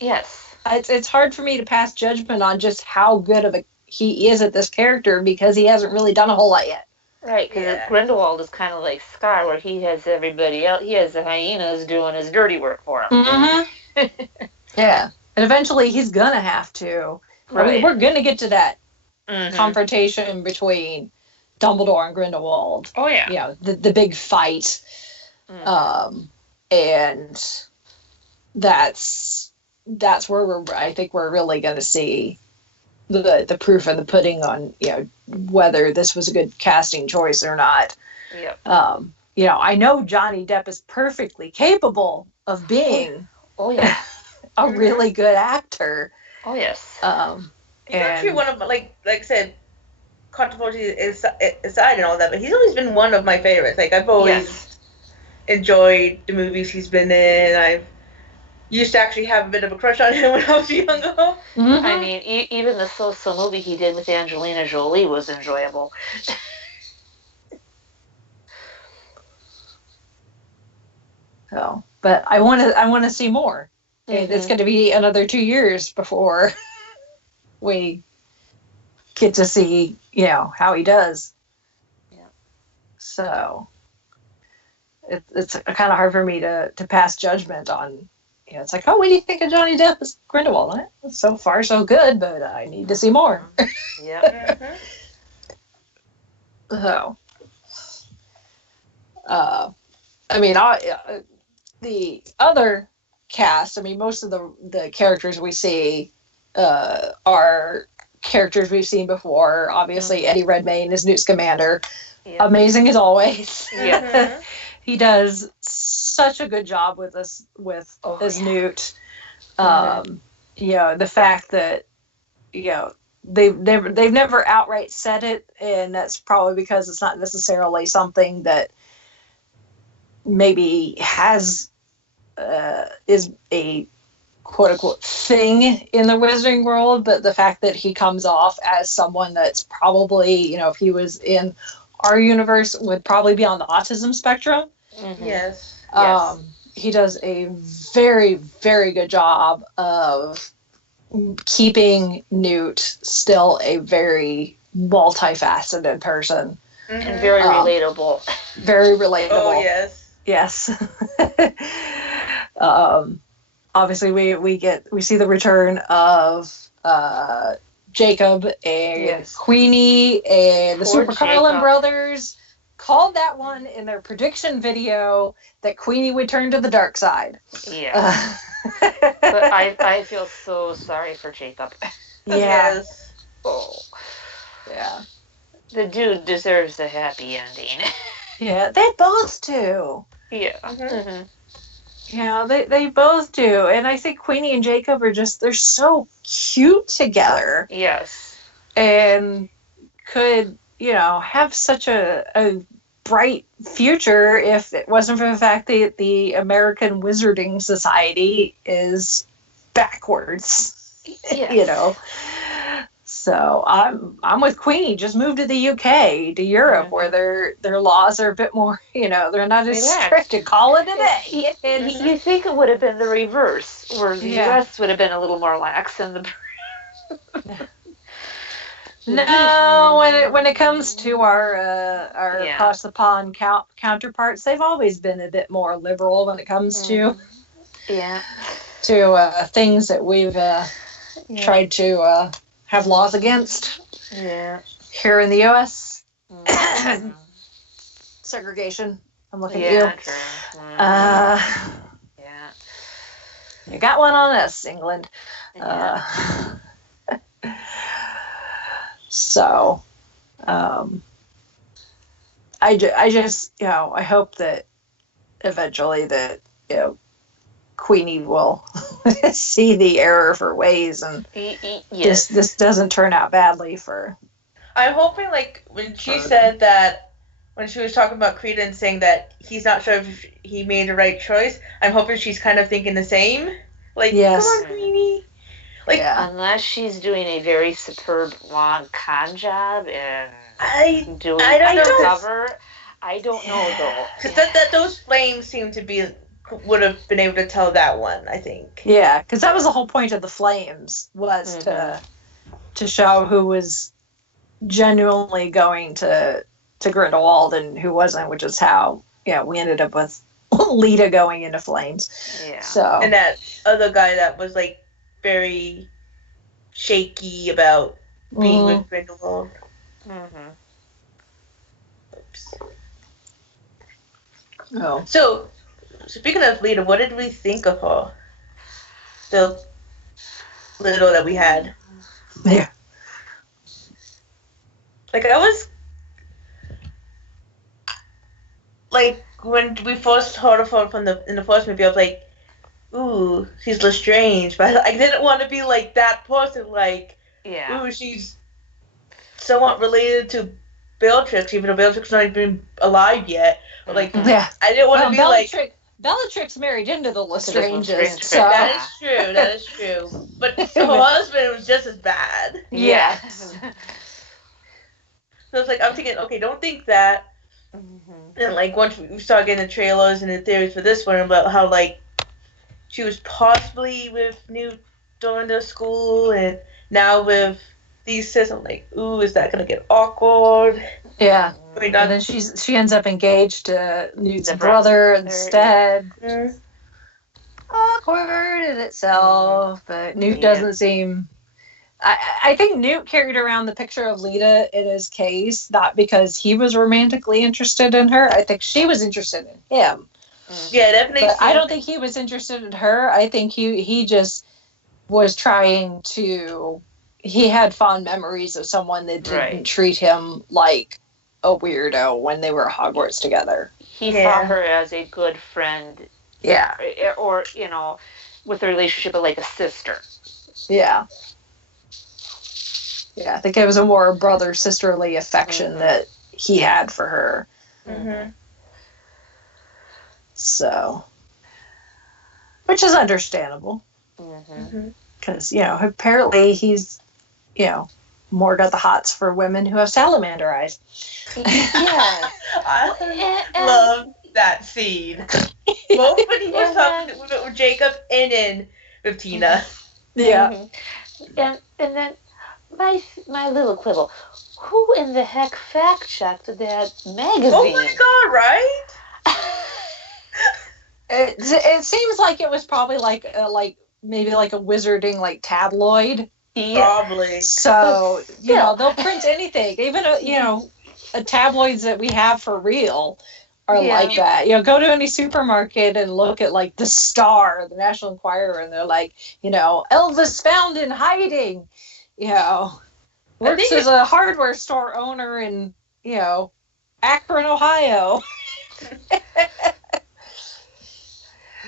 Yes. It's hard for me to pass judgment on just how good of he is at this character because he hasn't really done a whole lot yet. Right, because Grindelwald is kind of like Scar, where he has everybody else. He has the hyenas doing his dirty work for him. Mm-hmm. Yeah, and eventually he's gonna have to. Right. I mean, we're gonna get to that confrontation between Dumbledore and Grindelwald. Oh yeah. You know, the big fight, and that's where I think we're really gonna see the proof of the pudding on, you know, whether this was a good casting choice or not. Yep. You know, I know Johnny Depp is perfectly capable of being a really good actor. Oh yes. He's actually one of, like I said, controversy aside and all that, but he's always been one of my favorites. Like, I've always enjoyed the movies he's been in. I've used to actually have a bit of a crush on him when I was younger. Mm-hmm. I mean, even the So-So movie he did with Angelina Jolie was enjoyable. So, but I want to see more. It's going to be another 2 years before we get to see, you know, how he does. Yeah. So it's kind of hard for me to pass judgment on. You know, it's like, oh, what do you think of Johnny Depp as Grindelwald? So far, so good, but I need to see more. Yeah. So, I mean, the other cast, I mean, most of the characters we see are characters we've seen before. Obviously, Eddie Redmayne is Newt Scamander. amazing as always. Yeah. He does such a good job with us as Newt. The fact that they've never outright said it, and that's probably because it's not necessarily something that maybe is a quote-unquote thing in the wizarding world, but the fact that he comes off as someone that's probably, if he was in our universe, would probably be on the autism spectrum. Yes. He does a very, very good job of keeping Newt still a very multifaceted person. And very relatable. Very relatable. Oh, yes. Yes. Obviously, we see the return of Jacob and Queenie and the Super Carlin brothers. Called that one in their prediction video that Queenie would turn to the dark side. Yeah. But I feel so sorry for Jacob. Yeah. Yes. Oh. Yeah. The dude deserves a happy ending. Yeah, they both do. Yeah. Mm-hmm. Yeah, they both do. And I think Queenie and Jacob they're so cute together. Yes. And could, have such a bright future if it wasn't for the fact that the American Wizarding Society is backwards. Yes. So I'm with Queenie. Just move to the UK, to Europe, where their laws are a bit more, they're not as strict. And call it a day. And you think it would have been the reverse, where the US would have been a little more lax and the. No, when it comes to our across the pond counterparts, they've always been a bit more liberal when it comes to things that we've tried to have laws against. Yeah. Here in the U.S. Segregation. I'm looking at you. True. You got one on us, England. So, I just, I hope that eventually that, Queenie will see the error of her ways and this doesn't turn out badly for. I'm hoping, when she said that, when she was talking about Credence saying that he's not sure if he made the right choice, I'm hoping she's kind of thinking the same. Yes. Come on, Queenie. Unless she's doing a very superb long con job and doing cover, I don't know though. Because those flames seem to would have been able to tell that one, I think. Yeah, because that was the whole point of the flames was to show who was genuinely going to Grindelwald and who wasn't, which is how we ended up with Lita going into flames. Yeah. So and that other guy that was very shaky about being with Grindelwald. Mm-hmm. Oops. Oh. So, speaking of Lita, what did we think of her? The little that we had. Yeah. I was when we first heard of her in the first movie, I was like, ooh, she's Lestrange, but I didn't want to be that person. Ooh, she's somewhat related to Bellatrix, even though Bellatrix not even alive yet. But I didn't want to be Bellatrix married into the Lestranges. So. That is true. But her husband was just as bad. Yes. So it's I'm thinking, okay, don't think that. Mm-hmm. And once we started getting the trailers and the theories for this one about how she was possibly with Newt during the school, and now with these sis, I'm ooh, is that gonna get awkward? Yeah. And then she ends up engaged to Newt's brother instead. Mm-hmm. Awkward in itself, but Newt doesn't seem. I think Newt carried around the picture of Lita in his case, not because he was romantically interested in her. I think she was interested in him. Yeah, definitely. But I don't think he was interested in her. I think he just was trying to. He had fond memories of someone that didn't treat him like a weirdo when they were at Hogwarts together. He saw her as a good friend. Yeah. Or, with a relationship of like a sister. Yeah. Yeah, I think it was a more brother-sisterly affection that he had for her. Mm-hmm. So, which is understandable. Because, apparently he's, more got the hots for women who have salamander eyes. Yeah. I love that scene. Both when he was talking with Jacob and then with Tina. Yeah. And then my little quibble. Who in the heck fact checked that magazine? Oh my god, right? It seems like it was probably maybe a wizarding tabloid. Probably. So, they'll print anything. Even, tabloids that we have for real are like that. Go to any supermarket and look at, the Star, the National Enquirer, and they're like, Elvis found in hiding. Works as a hardware store owner in, Akron, Ohio.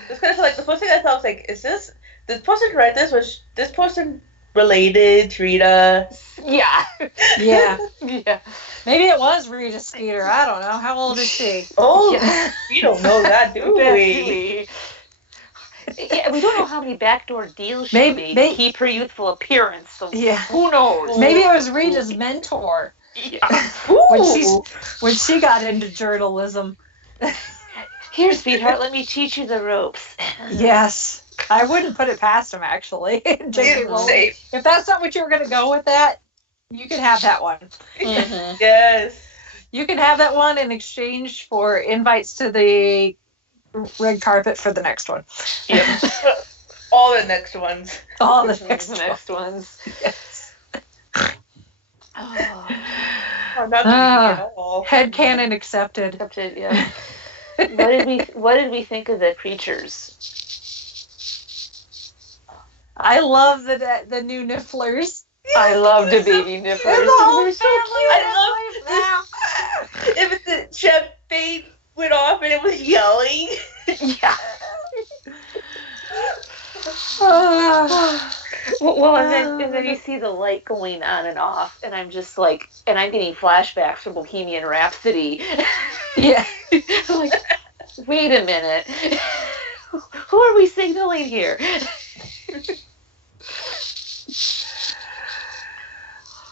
It's kind of the first thing I thought was is this person who wrote this, was this person related to Rita? Yeah. Yeah. Yeah. Maybe it was Rita Skeeter. I don't know. How old is she? Oh, we don't know that, do we? Yeah, we don't know how many backdoor deals she made to keep her youthful appearance. So who knows? Maybe it was Rita's mentor. Yeah. when she got into journalism. Here, sweetheart, let me teach you the ropes. Yes. I wouldn't put it past him, actually. If that's not what you were going to go with that, you can have that one. Mm-hmm. Yes. You can have that one in exchange for invites to the red carpet for the next one. Yep. All the next ones. All the next ones. Yes. Oh, not headcanon accepted. Accepted, yeah. What did we think of the creatures? I love the new nifflers. I love the baby nifflers. They're so cute. I love this. If the chef babe went off and it was yelling. Yeah. Well, and then you see the light going on and off, and I'm just and I'm getting flashbacks from Bohemian Rhapsody. Yeah. I'm like, wait a minute. Who are we signaling here?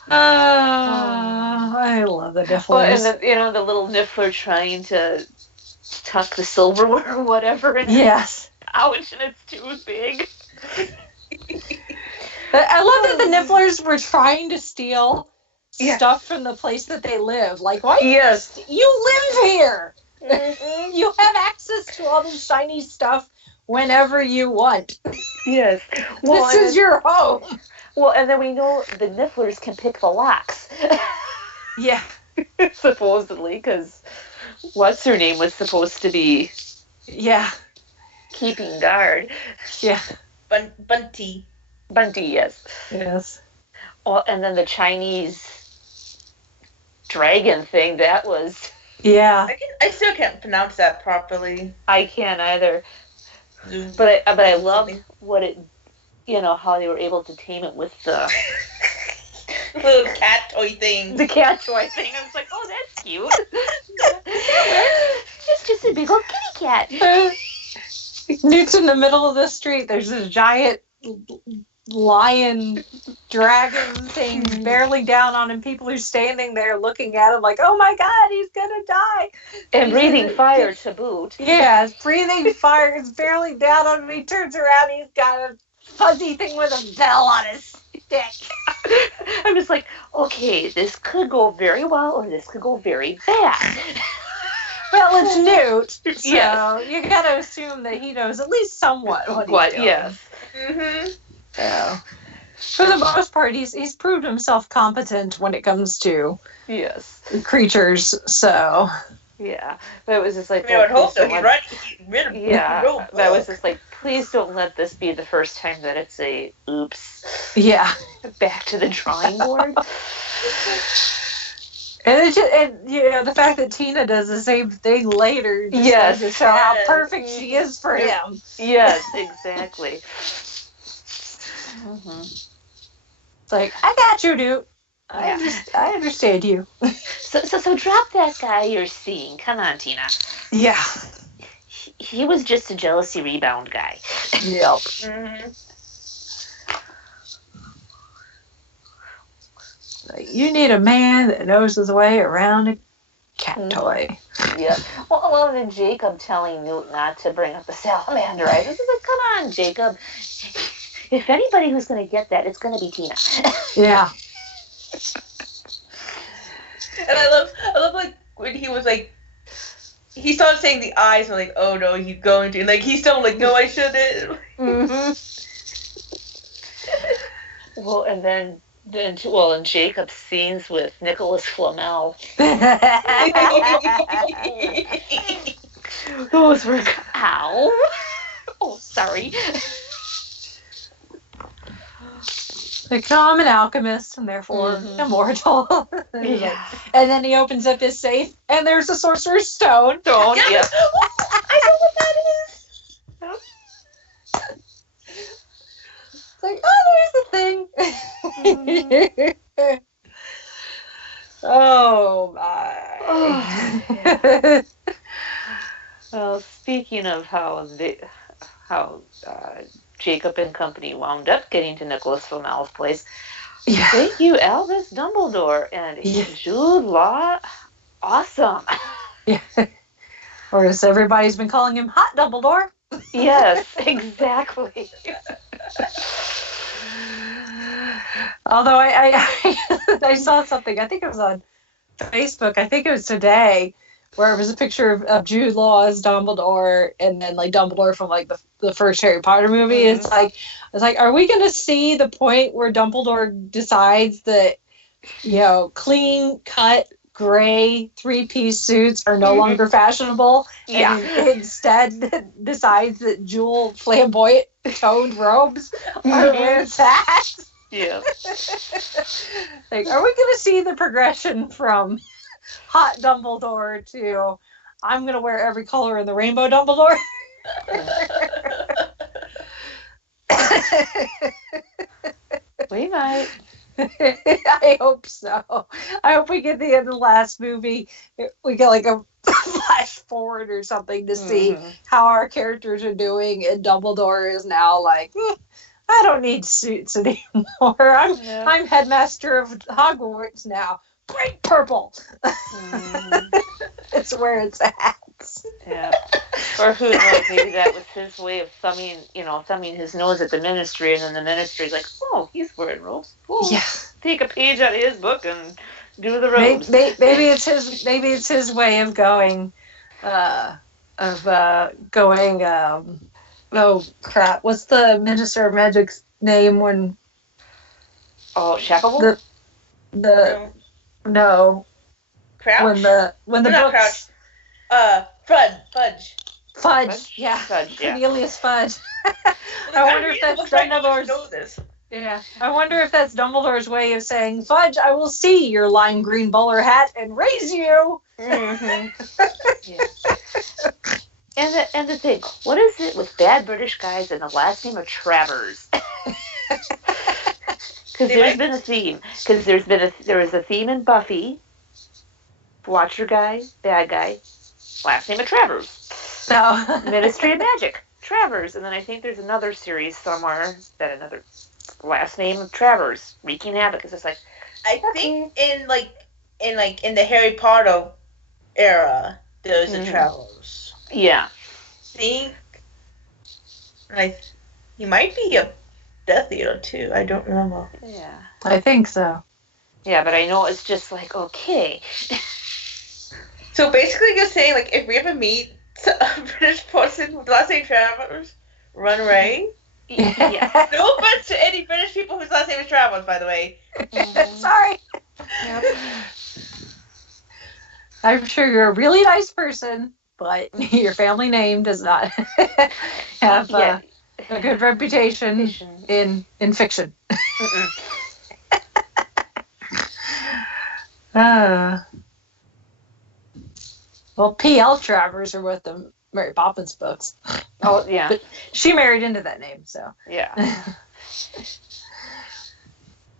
I love the nifflers. And then, the little niffler trying to tuck the silverware or whatever. And yes. Ouch, and it's too big. I love that the nifflers were trying to steal stuff from the place that they live. Why? Yes. You live here. Mm-hmm. You have access to all this shiny stuff whenever you want. Yes. Well, this is your home. Well, and then we know the nifflers can pick the locks. Yeah. Supposedly, because what's her name was supposed to be keeping guard. Yeah. Bunty. Bunty, yes. Yes. Well, and then the Chinese dragon thing, that was... Yeah. I still can't pronounce that properly. I can't either. But I love what it... how they were able to tame it with the... little cat toy thing. The cat toy thing. I was like, oh, that's cute. It's just a big old kitty cat. Newt's in the middle of the street. There's this giant lion dragon thing barreling down on him. People are standing there looking at him like, oh my god, he's gonna die. And breathing fire to boot. Yeah, breathing fire. It's barreling down on him. He turns around. He's got a fuzzy thing with a bell on his stick. I'm just like, okay, this could go very well or this could go very bad. Well, it's Newt, so you gotta assume that he knows at least somewhat what he's doing. Yes. Mm-hmm. So, for the most part, he's proved himself competent when it comes to creatures. So yeah, but it was just like, I would hope so. He's right. Yeah, that was just like, please don't let this be the first time that it's a oops. Yeah, back to the drawing board. And it's just, and you know, the fact that Tina does the same thing later just Yes. goes to show how Yes. perfect she is for him. Yes, exactly. Mm-hmm. It's like, I got you, Newt. Yeah. I understand you. So drop that guy you're seeing. Come on, Tina. Yeah. He was just a jealousy rebound guy. Yep. Mm-hmm. Like, you need a man that knows his way around a cat toy. Yeah. Well, and then Jacob telling Newt not to bring up the salamander. I was like, come on, Jacob. If anybody who's going to get that, it's going to be Tina. Yeah. And I love like when he was like, he started saying the eyes were like, oh no, he's going to, and like he's still like, no, I shouldn't. Mm-hmm. Well, and then in Jacob's scenes with Nicholas Flamel, those were ow. Oh, sorry. Like, no, I'm an alchemist and therefore immortal. Yeah. And then he opens up his safe and there's a sorcerer's stone. Don't. Yeah. Yeah. I know what that is. It's like, oh, there's the thing. Oh my. Well, speaking of how Jacob and company wound up getting to Nicholas Flamel's place, Yeah. thank you, Albus Dumbledore and Yeah. Jude Law. Awesome. Yeah. Or as everybody's been calling him, Hot Dumbledore. Yes, exactly. Although I saw something, I think it was on Facebook, I think it was today, where it was a picture of Jude Law as Dumbledore and then like Dumbledore from like the first Harry Potter movie. Mhm. It's like, are we gonna see the point where Dumbledore decides that, you know, clean cut gray 3-piece suits are no longer fashionable, Yeah. and instead decides that jewel flamboyant toned robes are where it's at? Yeah. Like, are we going to see the progression from Hot Dumbledore to I'm going to wear every color in the rainbow Dumbledore? We might. I hope so. I hope we get the end of the last movie. We get like a flash forward or something to see how our characters are doing, and Dumbledore is now like, I don't need suits anymore. I'm headmaster of Hogwarts now. Bright purple. It's where it's at. Yeah. Or who knows, maybe that was his way of thumbing his nose at the ministry, and then the ministry's like, oh, he's wearing robes. We'll take a page out of his book and do the robes. Maybe it's his way of going, oh crap, what's the Minister of Magic's name when Shacklebolt? No. Crouch? When the not books Fudge. yeah. Fudge, yeah. Cornelius Fudge. I wonder if that's Dumbledore's. Yeah, I wonder if that's Dumbledore's way of saying, Fudge, I will see your lime green bowler hat and raise you. Yeah. And the thing, what is it with bad British guys and the last name of Travers? Because there's been a theme. Because there was a theme in Buffy. Watcher guy, bad guy, last name of Travers. No. Ministry of Magic, Travers, and then I think there's another series somewhere that another last name of Travers, wreaking havoc. It's just like I think in the Harry Potter era, there's the Travelers. Yeah. He might be a Death Eater too. I don't remember. Yeah. I think so. Yeah, but I know it's just like, okay. So basically, you're saying like if we ever meet a British person with the last name Travers, run away. Yeah. No offense to any British people whose last name is Travers, by the way. Sorry. Yep. I'm sure you're a really nice person, but your family name does not have a good reputation in fiction. Well, P.L. Travers are with the Mary Poppins books. Oh, yeah. But she married into that name, so. Yeah.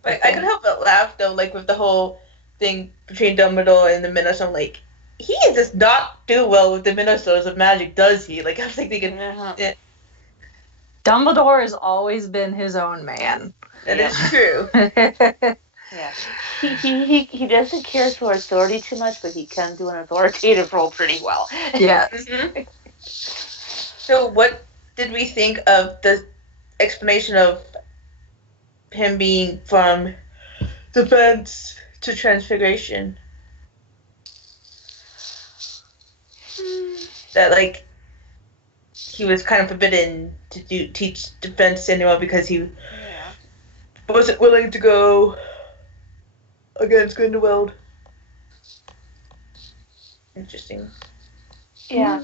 Like, I couldn't help but laugh, though, like, with the whole thing between Dumbledore and the Minister. I'm like, he does not do well with the Ministers of Magic, does he? Like, I was like thinking, Dumbledore has always been his own man. That is true. Yeah. He doesn't care for authority too much, but he can do an authoritative role pretty well. Yes. Mm-hmm. So what did we think of the explanation of him being from defense to transfiguration? That, like, he was kind of forbidden to teach defense to anyone because he wasn't willing to go against Grindelwald. Interesting. Yeah.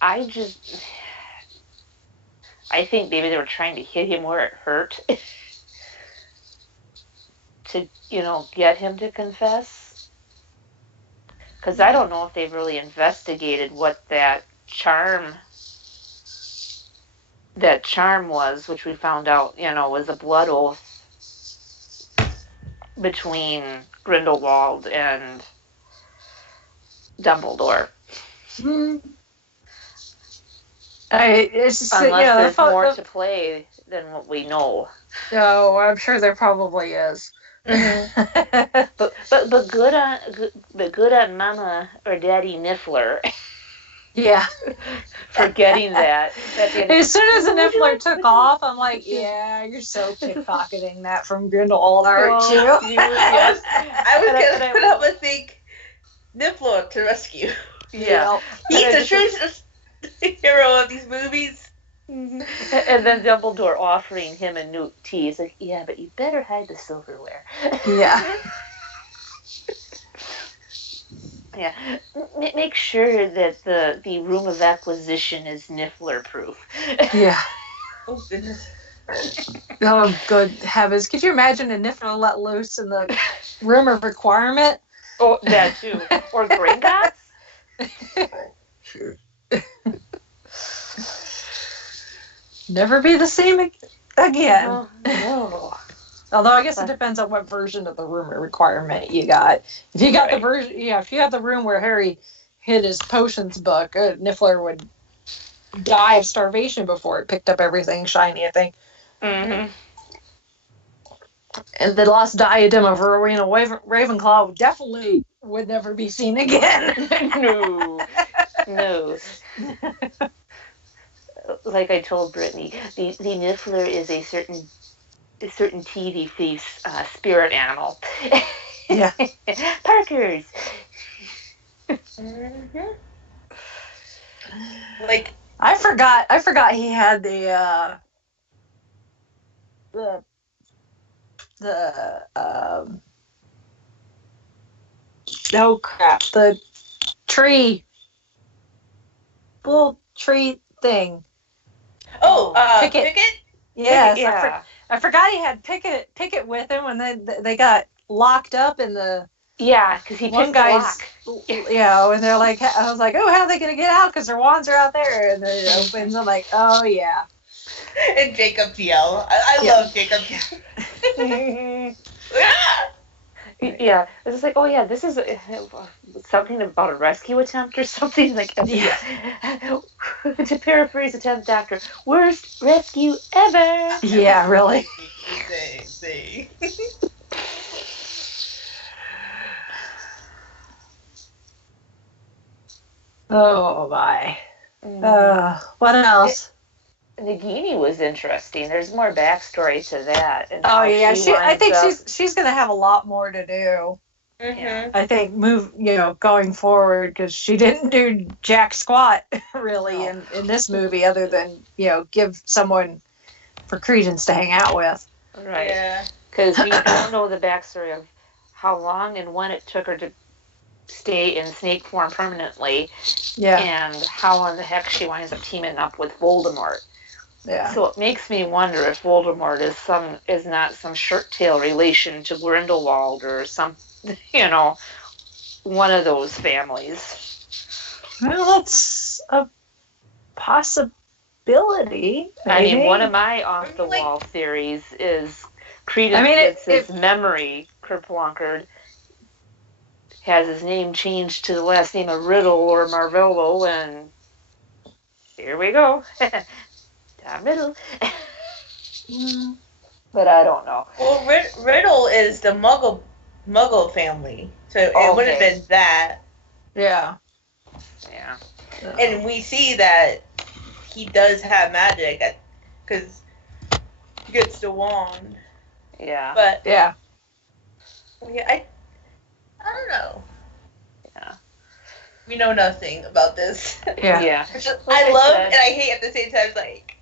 I think maybe they were trying to hit him where it hurt. To, get him to confess. Because I don't know if they've really investigated what that charm was, which we found out, was a blood oath between Grindelwald and Dumbledore. Unless there's more to play than what we know. No, I'm sure there probably is. Mm-hmm. but good on Mama or Daddy Niffler. Yeah. For getting that. As soon as the Niffler took off, I'm like, yeah, you're so pickpocketing that from Grindelwald, aren't you? I was gonna put up a think Niffler to rescue. Yeah. He's the true hero of these movies. Mm-hmm. And then Dumbledore offering him a Newt tea. He's like, yeah, but you better hide the silverware. Yeah. Yeah. Make sure that the room of acquisition is Niffler proof. Yeah. Oh, goodness. Oh, good heavens. Could you imagine a Niffler let loose in the room of requirement? Oh, that too. Or Gringotts? Never be the same again. Oh, no. Although I guess it depends on what version of the room of requirement you got. If you got the version, if you had the room where Harry hid his potions book, Niffler would die of starvation before it picked up everything shiny, I think. Mm-hmm. And the lost diadem of Rowena Ravenclaw definitely would never be seen again. No. Like I told Brittany, the Niffler is a certain TV thief's spirit animal. Yeah. Parker's. Mm-hmm. Like, I forgot he had the oh crap, the little tree thing. oh, Pickett. Pickett? Yes, Yeah. I forgot he had Pickett with him when they got locked up in the. Yeah, because he One picked the guy's, lock. and they're like, I was like, oh, how are they going to get out? Because their wands are out there. And then it opens. I'm like, oh, yeah. And Jacob yell. I love Jacob yell. Yeah, it's just like, oh yeah, this is something about a rescue attempt or something like. Yeah. To paraphrase the 10th Doctor, worst rescue ever. Yeah, really. See. Oh my. What else? Nagini was interesting. There's more backstory to that. And Oh yeah, I think up. she's gonna have a lot more to do. Mm-hmm. I think going forward, because she didn't do jack squat really in this movie, other than give someone for Credence to hang out with. Right. Yeah. Because we don't know the backstory of how long and when it took her to stay in snake form permanently. Yeah. And how in the heck she winds up teaming up with Voldemort. Yeah. So it makes me wonder if Voldemort is not some shirt tail relation to Grindelwald or some, one of those families. Well, that's a possibility. I mean, maybe. one of my off-the-wall theories is Credence I mean, gets his memory kerplunkered, has his name changed to the last name of Riddle or Marvello, and here we go. Tom Riddle. But I don't know. Well, Riddle is the Muggle family, so it would have been that. Yeah. Yeah. And we see that he does have magic because he gets the wand. Yeah. But yeah, I don't know. Yeah. We know nothing about this. Yeah. I love and I hate at the same time. It's like,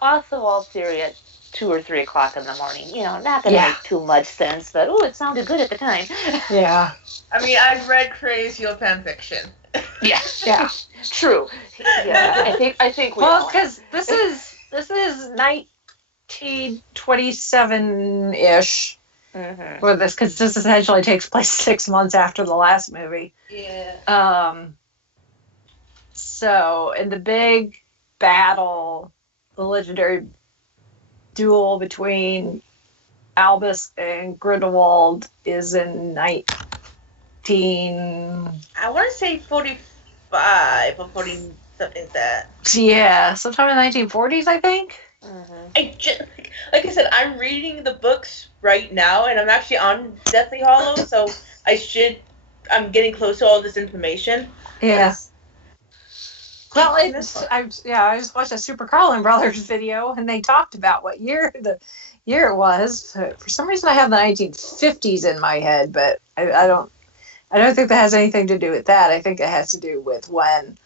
off the wall theory at 2 or 3 o'clock in the morning. Not gonna make too much sense, but it sounded good at the time. Yeah. I mean, I've read Crazy fan fiction. Yeah. Yeah. True. Yeah. I think we. Well, because this is 1927-ish. With this, because this essentially takes place 6 months after the last movie. Yeah. So in the big battle, the legendary duel between Albus and Grindelwald is in 19. I want to say 45 or 40 something like that. Yeah, sometime in the 1940s, I think. I just, like I said, I'm reading the books right now, and I'm actually on Deathly Hollow, so I'm getting close to all this information. Yeah. Well, I just watched a Super Carlin Brothers video, and they talked about what year it was. For some reason, I have the 1950s in my head, but I don't think that has anything to do with that. I think it has to do with when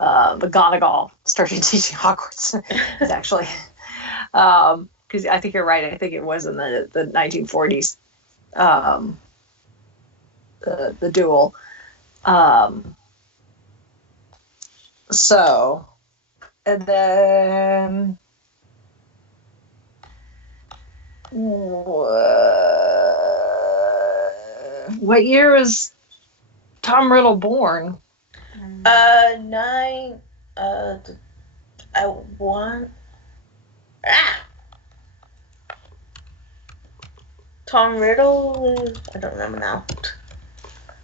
McGonagall started teaching Hogwarts. It's actually, because I think you're right. I think it was in the 1940s. The duel. So, and then what year was Tom Riddle born? I want. Tom Riddle. I don't remember now.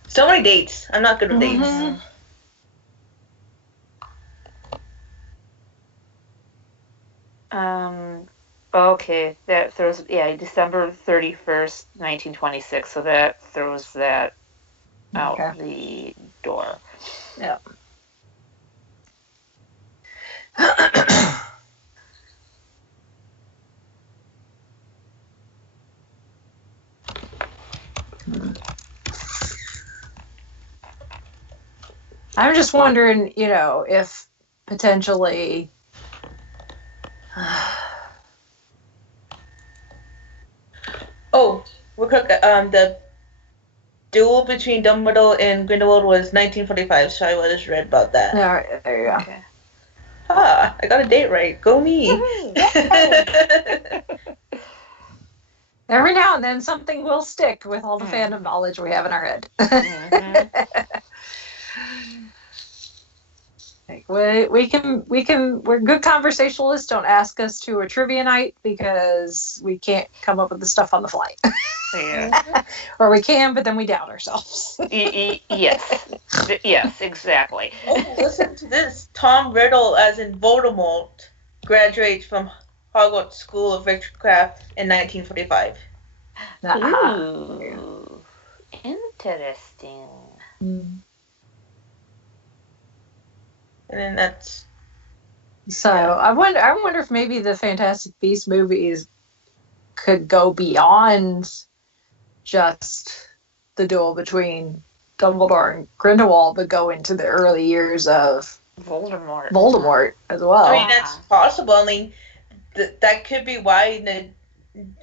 So many dates. I'm not good with dates. Okay, that throws December 31st, 1926. So that throws that out the door. Yeah. I'm just wondering, if potentially. Oh, real quick. The duel between Dumbledore and Grindelwald was 1945, so I just read about that. There you go. Okay. I got a date right. Go me. Every now and then, something will stick with all the fandom knowledge we have in our head. We're good conversationalists. Don't ask us to a trivia night because we can't come up with the stuff on the fly. Yeah. Or we can, but then we doubt ourselves. Yes, exactly. Oh, listen to this. Tom Riddle, as in Voldemort, graduates from Hogwarts School of Witchcraft in 1945. Ooh, interesting. And then that's... So I wonder if maybe the Fantastic Beasts movies could go beyond just the duel between Dumbledore and Grindelwald, but go into the early years of Voldemort as well. I mean, that's possible. I mean, that could be why the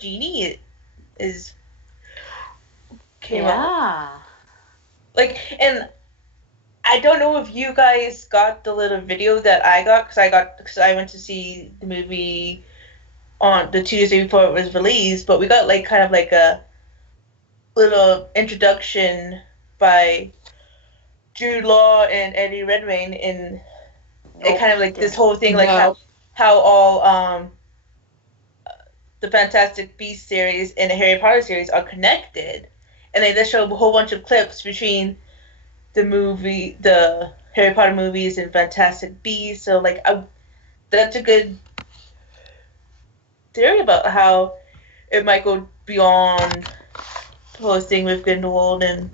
genie came up. Like, and I don't know if you guys got the little video that I got, because I went to see the movie on the Tuesday before it was released, but we got kind of a little introduction by Jude Law and Eddie Redmayne in it kind of like this whole thing, like No. how all the Fantastic Beasts series and the Harry Potter series are connected, and they just show a whole bunch of clips between the Harry Potter movies and Fantastic Beasts. So like that's a good theory about how it might go beyond the whole thing with Grindelwald and.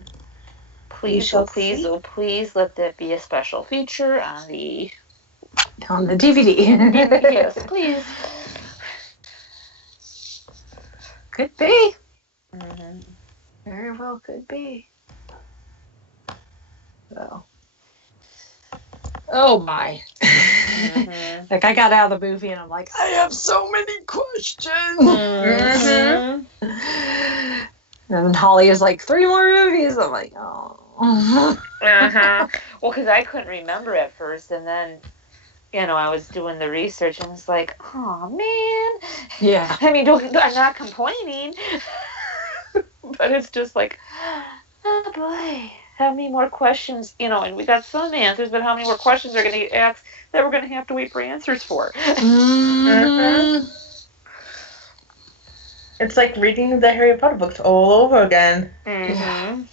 Please, please let that be a special feature on the DVD. yes, please. Could be. Mm-hmm. Very well could be. So. Oh my. Mm-hmm. Like I got out of the movie and I'm like, I have so many questions. Mm-hmm. And then Holly is like, 3 more movies. I'm like, oh. Uh-huh. Well, because I couldn't remember at first, and then, I was doing the research, and it's like, oh, man. Yeah. I mean, I'm not complaining, but it's just like, oh, boy, how many more questions, and we got some answers, but how many more questions are going to get asked that we're going to have to wait for answers for? Mm-hmm. It's like reading the Harry Potter books all over again. Mm-hmm.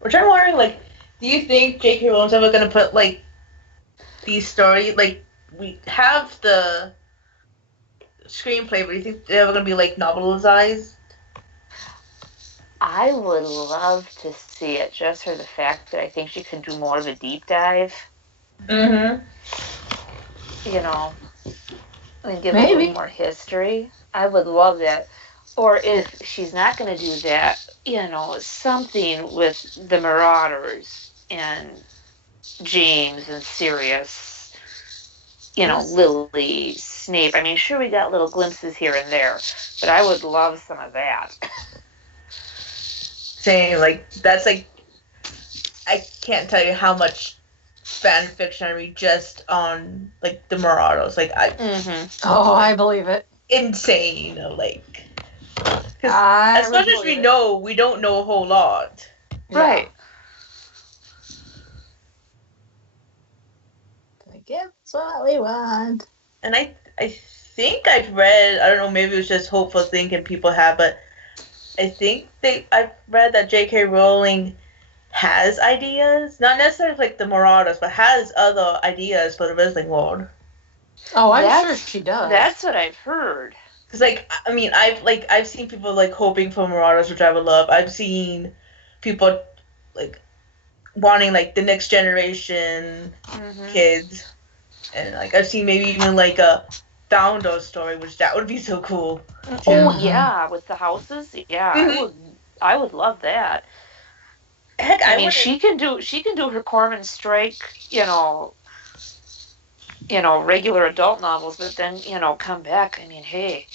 Which I'm wondering, like, do you think J.K. Rowling's ever gonna put like these stories? Like, we have the screenplay, but do you think they're ever gonna be like novelized? I would love to see it just for the fact that I think she could do more of a deep dive. Mm-hmm. And give Maybe. a little more history. I would love that. Or if she's not going to do that, something with the Marauders and James and Sirius, Lily, Snape. I mean, sure, we got little glimpses here and there, but I would love some of that. Saying like that's like I can't tell you how much fan fiction I read just on like the Marauders. Like Oh, I believe it. Insane, like. As much as we know, we don't know a whole lot. Right. Give us what we want. And I think I've read, I don't know, maybe it was just hopeful thinking people have, but I think I've read that J.K. Rowling has ideas, not necessarily like the Marauders, but has other ideas for the Wizarding World. Oh, I'm sure she does. That's what I've heard. Because, like, I mean, I've seen people, like, hoping for Marauders, which I would love. I've seen people, like, wanting, like, the next generation kids. And, like, I've seen maybe even, like, a Founder story, which that would be so cool. Oh, yeah, with the houses? Yeah, I would love that. Heck, I mean, she can do her Corman Strike, regular adult novels, but then, come back. I mean, hey,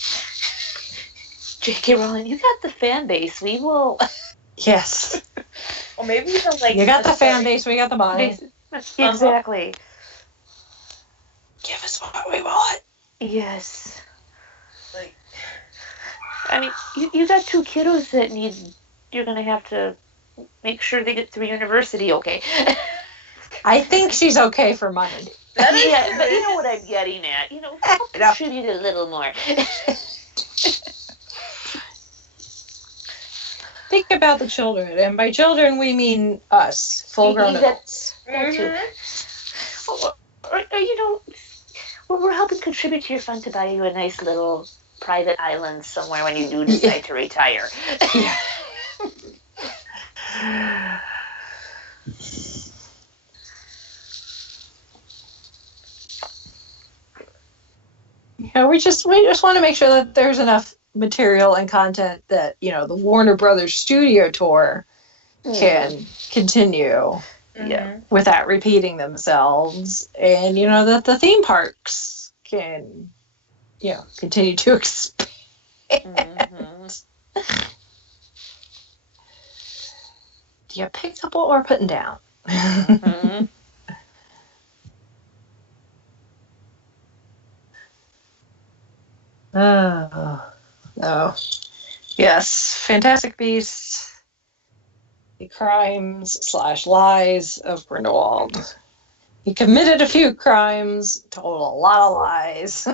J.K. Rowling, you got the fan base. We will. Yes. Or maybe even like. You got the fan base, we got the money. Exactly. Give us what we want. Yes. Like. I mean, you got 2 kiddos that you're going to have to make sure they get through university okay. I think she's okay for money. Yeah, but you know what I'm getting at. Contribute a little more. Think about the children, and by children we mean us, full-grown adults. We're helping contribute to your fund to buy you a nice little private island somewhere when you do decide to retire. Yeah. We just want to make sure that there's enough material and content that the Warner Brothers studio tour can continue without repeating themselves, and that the theme parks can continue to expand. Do you pick up what we're putting down? Oh. Yes, Fantastic Beasts The Crimes/Lies of Grindelwald. He committed a few crimes, told a lot of lies.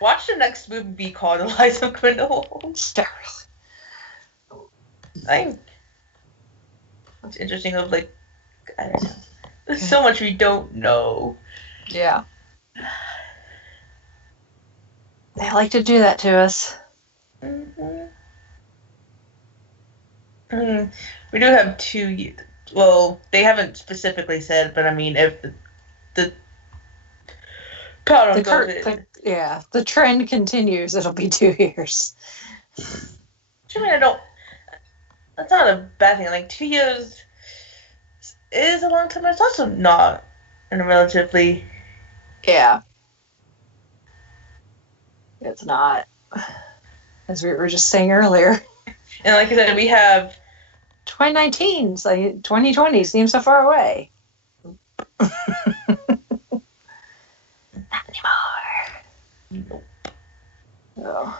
Watch the next movie be called The Lies of Grindelwald. Like, it's interesting of like, I don't know. There's so much we don't know. Yeah. They like to do that to us. Mm-hmm. We do have two. Well, they haven't specifically said, but I mean, if the pattern goes in. The trend continues, it'll be 2 years. I mean, that's not a bad thing. Like, 2 years is a long time, but it's also not in a relatively. Yeah. It's not. As we were just saying earlier. And like I said, we have 2019. It's like 2020 seems so far away. Not anymore. Oh.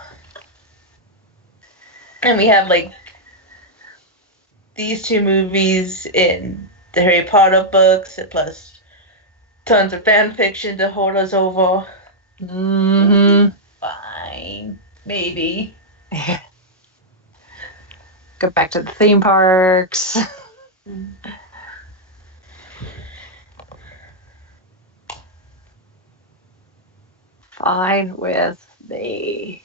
And we have like these 2 movies in the Harry Potter books, plus tons of fan fiction to hold us over. Mm-hmm. Fine. Maybe. Go back to the theme parks. Fine with me.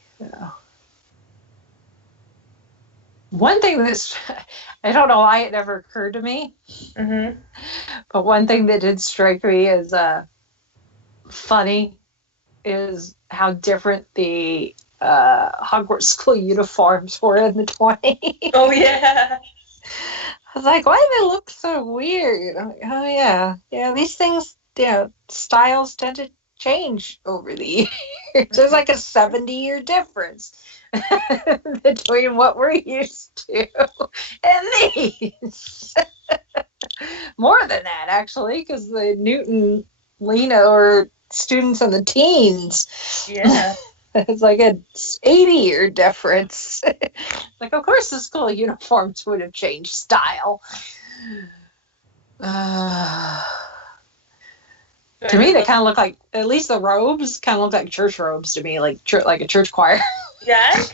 One thing that's, I don't know why it never occurred to me, but one thing that did strike me as funny is how different the Hogwarts school uniforms were in the 20s. Oh, yeah. I was like, why do they look so weird? I'm like, oh, yeah. Yeah, these things, styles tend to change over the years. There's like a 70-year difference between what we're used to and these. More than that, actually, because the Newt and Lena are students in the teens. Yeah. It's like a 80-year difference. Like, of course the school uniforms would have changed style. To me, they kind of look like, at least the robes kind of look like church robes to me, like a church choir. Yeah.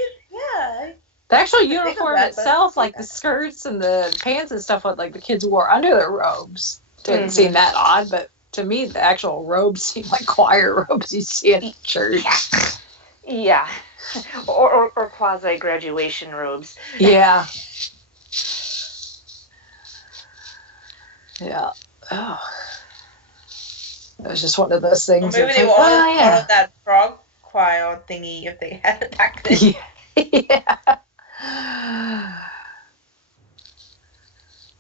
The actual uniform itself, like the skirts and the pants and stuff, what like the kids wore under their robes, didn't seem that odd. But to me, the actual robes seem like choir robes you see in church. Yeah. Or quasi graduation robes. Yeah. Yeah. Oh. It was just one of those things. Or maybe they were all part of that frog choir thingy if they had it back then. Yeah.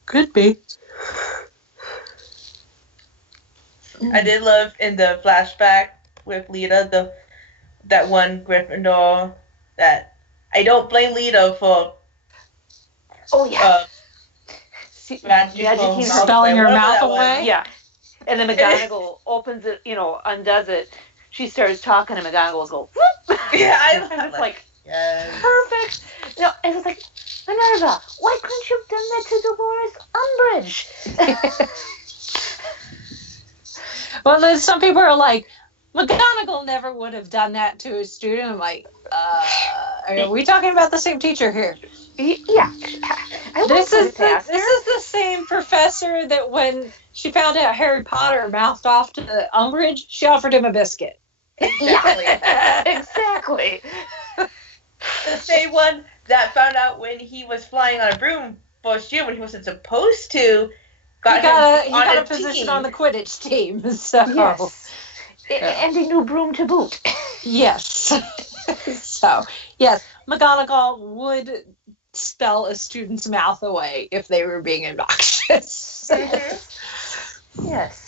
Could be. I did love in the flashback with Lita, that one Gryffindor that I don't blame Lita for. Oh yeah. Spelling her mouth away. Yeah. And then McGonagall opens it, undoes it. She starts talking, and McGonagall goes, whoop! Yeah, I was like, yes. Perfect. No, it was like, Minerva, why couldn't you have done that to Dolores Umbridge? Well, then some people are like, McGonagall never would have done that to a student. I'm like, are we talking about the same teacher here? Yeah. This is the same professor that when she found out Harry Potter mouthed off to Umbridge, she offered him a biscuit. Exactly. Exactly. The same one that found out when he was flying on a broom first year when he wasn't supposed to. He got a position on the Quidditch team. So. Yes. And a new broom to boot. Yes. So, yes, McGonagall would spell a student's mouth away if they were being obnoxious. Mm-hmm. Yes.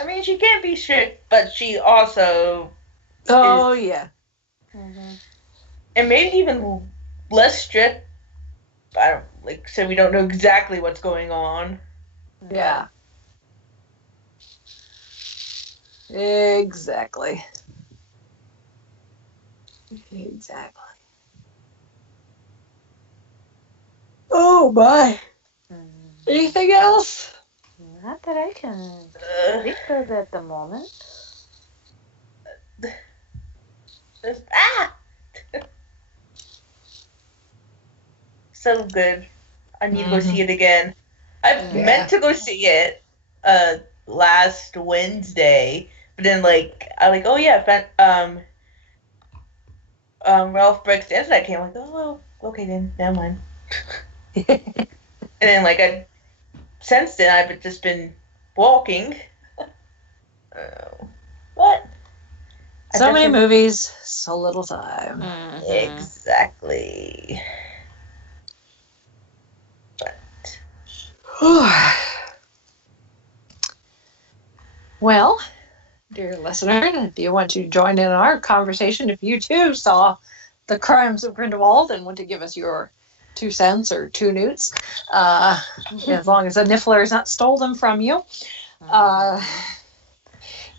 I mean, she can be strict, but she also. Oh, yeah. Mm-hmm. And maybe even less strict. So we don't know exactly what's going on. Yeah. Exactly. Exactly. Oh my. Anything else? Not that I can think of at the moment. So good. I need to go see it again. I meant to go see it last Wednesday, but then oh yeah, Ralph Breaks the Internet came. Like, oh well, okay then, never mind. And then since then I've just been walking. What? So many movies, so little time. Exactly. Well, dear listener, if you want to join in our conversation, if you too saw the Crimes of Grindelwald and want to give us your 2 cents or 2 newts, as long as a niffler has not stole them from you,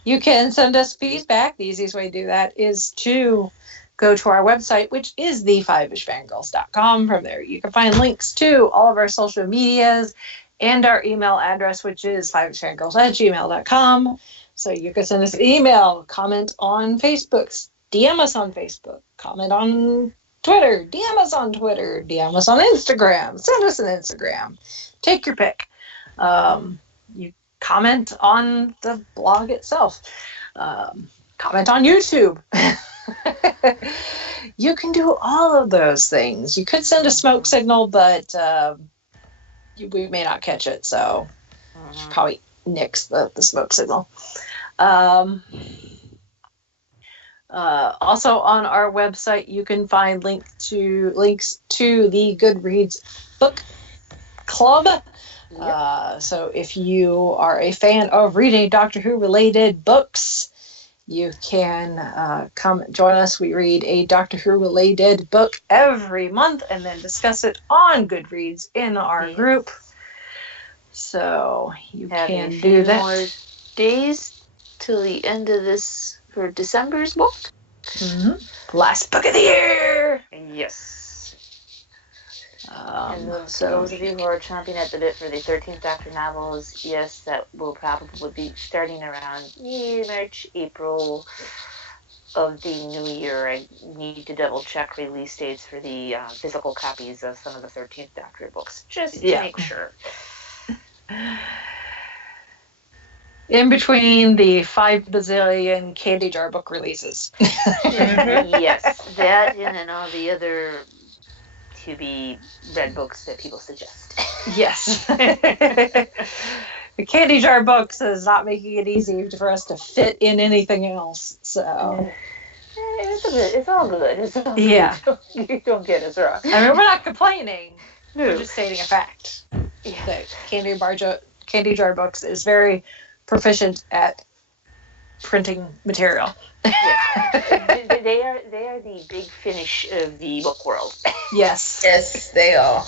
you can send us feedback. The easiest way to do that is to go to our website, which is the5ishfangirls.com. From there, you can find links to all of our social medias and our email address, which is 5ishfangirls@gmail.com. So you can send us an email, comment on Facebook, DM us on Facebook, comment on Twitter, DM us on Twitter, DM us on Instagram, send us an Instagram. Take your pick. You comment on the blog itself. Comment on YouTube. You can do all of those things. You could send a smoke signal, but we may not catch it, so probably nix the smoke signal. Also on our website, you can find links to the Goodreads book club. So if you are a fan of reading Doctor Who related books, you can come join us. We read a Doctor Who related book every month and then discuss it on Goodreads in our group. So you can do that. More days till the end of this for December's book. Last book of the year. Yes. And those of you who are chomping at the bit for the 13th Doctor novels, yes, that will probably be starting around March, April of the new year. I need to double check release dates for the physical copies of some of the 13th Doctor books, just to make sure. In between the 5 bazillion candy jar book releases. Yes, that and then all the other to be read books that people suggest. Yes. The candy jar books is not making it easy for us to fit in anything else. So it's all good. It's all yeah. Good. Don't get us wrong. I mean, we're not complaining. No. We're just stating a fact. Yeah. That candy jar books is very proficient at printing material. Yeah. They are the Big Finish of the book world. Yes. Yes, they are.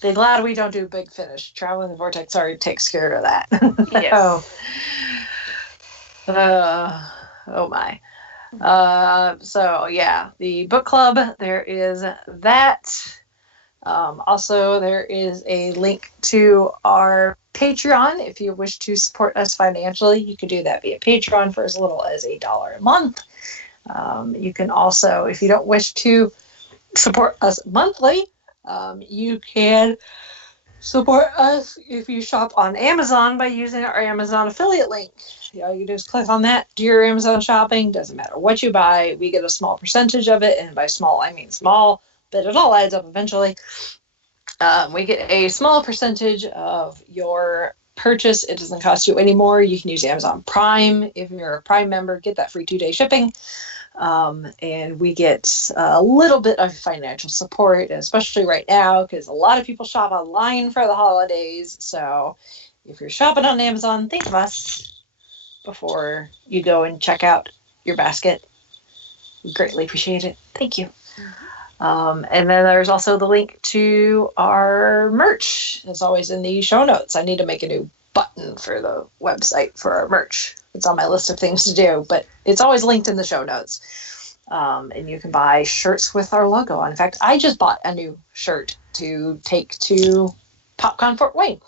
Be glad we don't do Big Finish. Traveling the Vortex already takes care of that. Yes. Oh my. So yeah, the book club, there is that. Also, there is a link to our Patreon. If you wish to support us financially, you can do that via Patreon for as little as $1 a month. You can also, if you don't wish to support us monthly, you can support us if you shop on Amazon by using our Amazon affiliate link. All you do is click on that, do your Amazon shopping. Doesn't matter what you buy, we get a small percentage of it, and by small I mean small, but it all adds up eventually. We get a small percentage of your purchase. It doesn't cost you any more. You can use Amazon Prime. If you're a Prime member, get that free 2-day shipping. And we get a little bit of financial support, especially right now, because a lot of people shop online for the holidays. So if you're shopping on Amazon, think of us before you go and check out your basket. We greatly appreciate it. Thank you. And then there's also the link to our merch. It's always in the show notes. I need to make a new button for the website for our merch. It's on my list of things to do, but it's always linked in the show notes. And you can buy shirts with our logo on. In fact, I just bought a new shirt to take to PopCon Fort Wayne.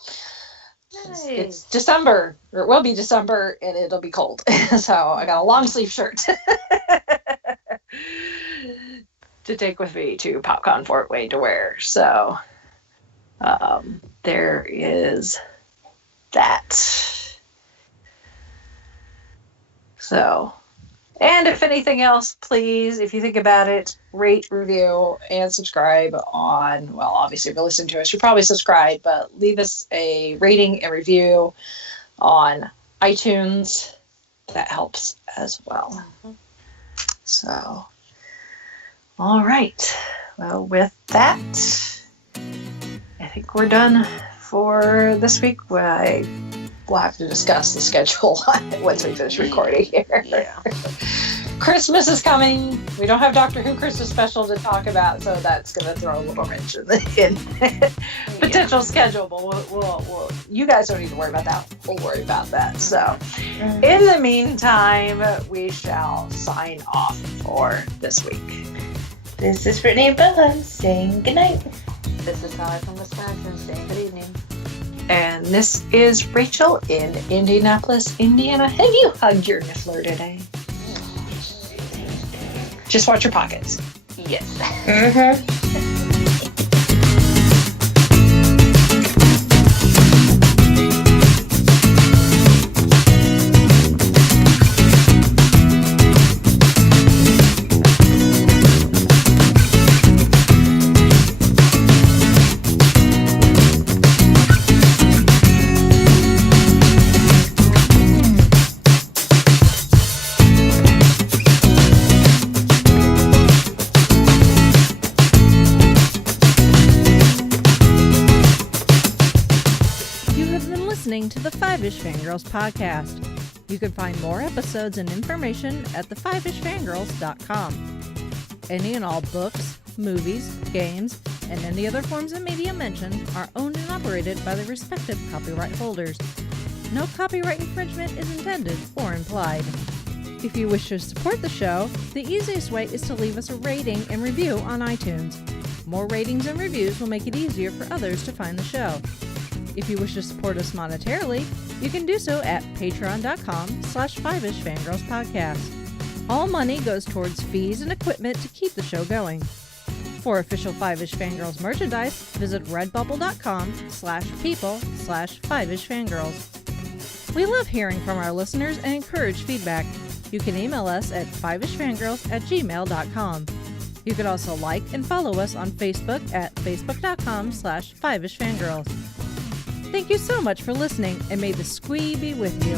Nice. It's December, or it will be December, and it'll be cold. So I got a long sleeve shirt to take with me to PopCon Fort Wayne to wear. So there is that. So, and if anything else, please, if you think about it, rate, review, and subscribe on, well, obviously if you're listening to us, you probably subscribe, but leave us a rating and review on iTunes. That helps as well. So, all right. Well, with that, I think we're done for this week. We'll have to discuss the schedule once we finish recording here. Yeah. Christmas is coming. We don't have Doctor Who Christmas special to talk about, so that's going to throw a little wrench in potential schedule. But we'll, you guys don't need to worry about that. We'll worry about that. So, in the meantime, we shall sign off for this week. This is Brittany and Bella saying goodnight. This is Holly from Wisconsin saying good evening. And this is Rachel in Indianapolis, Indiana. Have you hugged your niffler today? Just watch your pockets. Yes. Mm-hmm. To the Five-ish Fangirls podcast. You can find more episodes and information at thefivishfangirls.com. Any and all books, movies, games, and any other forms of media mentioned are owned and operated by the respective copyright holders. No copyright infringement is intended or implied. If you wish to support the show, the easiest way is to leave us a rating and review on iTunes. More ratings and reviews will make it easier for others to find the show. If you wish to support us monetarily, you can do so at patreon.com/5ishfangirlspodcast. All money goes towards fees and equipment to keep the show going. For official Five-ish Fangirls merchandise, visit redbubble.com/people/5ishfangirls. We love hearing from our listeners and encourage feedback. You can email us at fiveishfangirls@gmail.com. You can also like and follow us on Facebook at facebook.com/5ishfangirls. Thank you so much for listening, and may the squee be with you.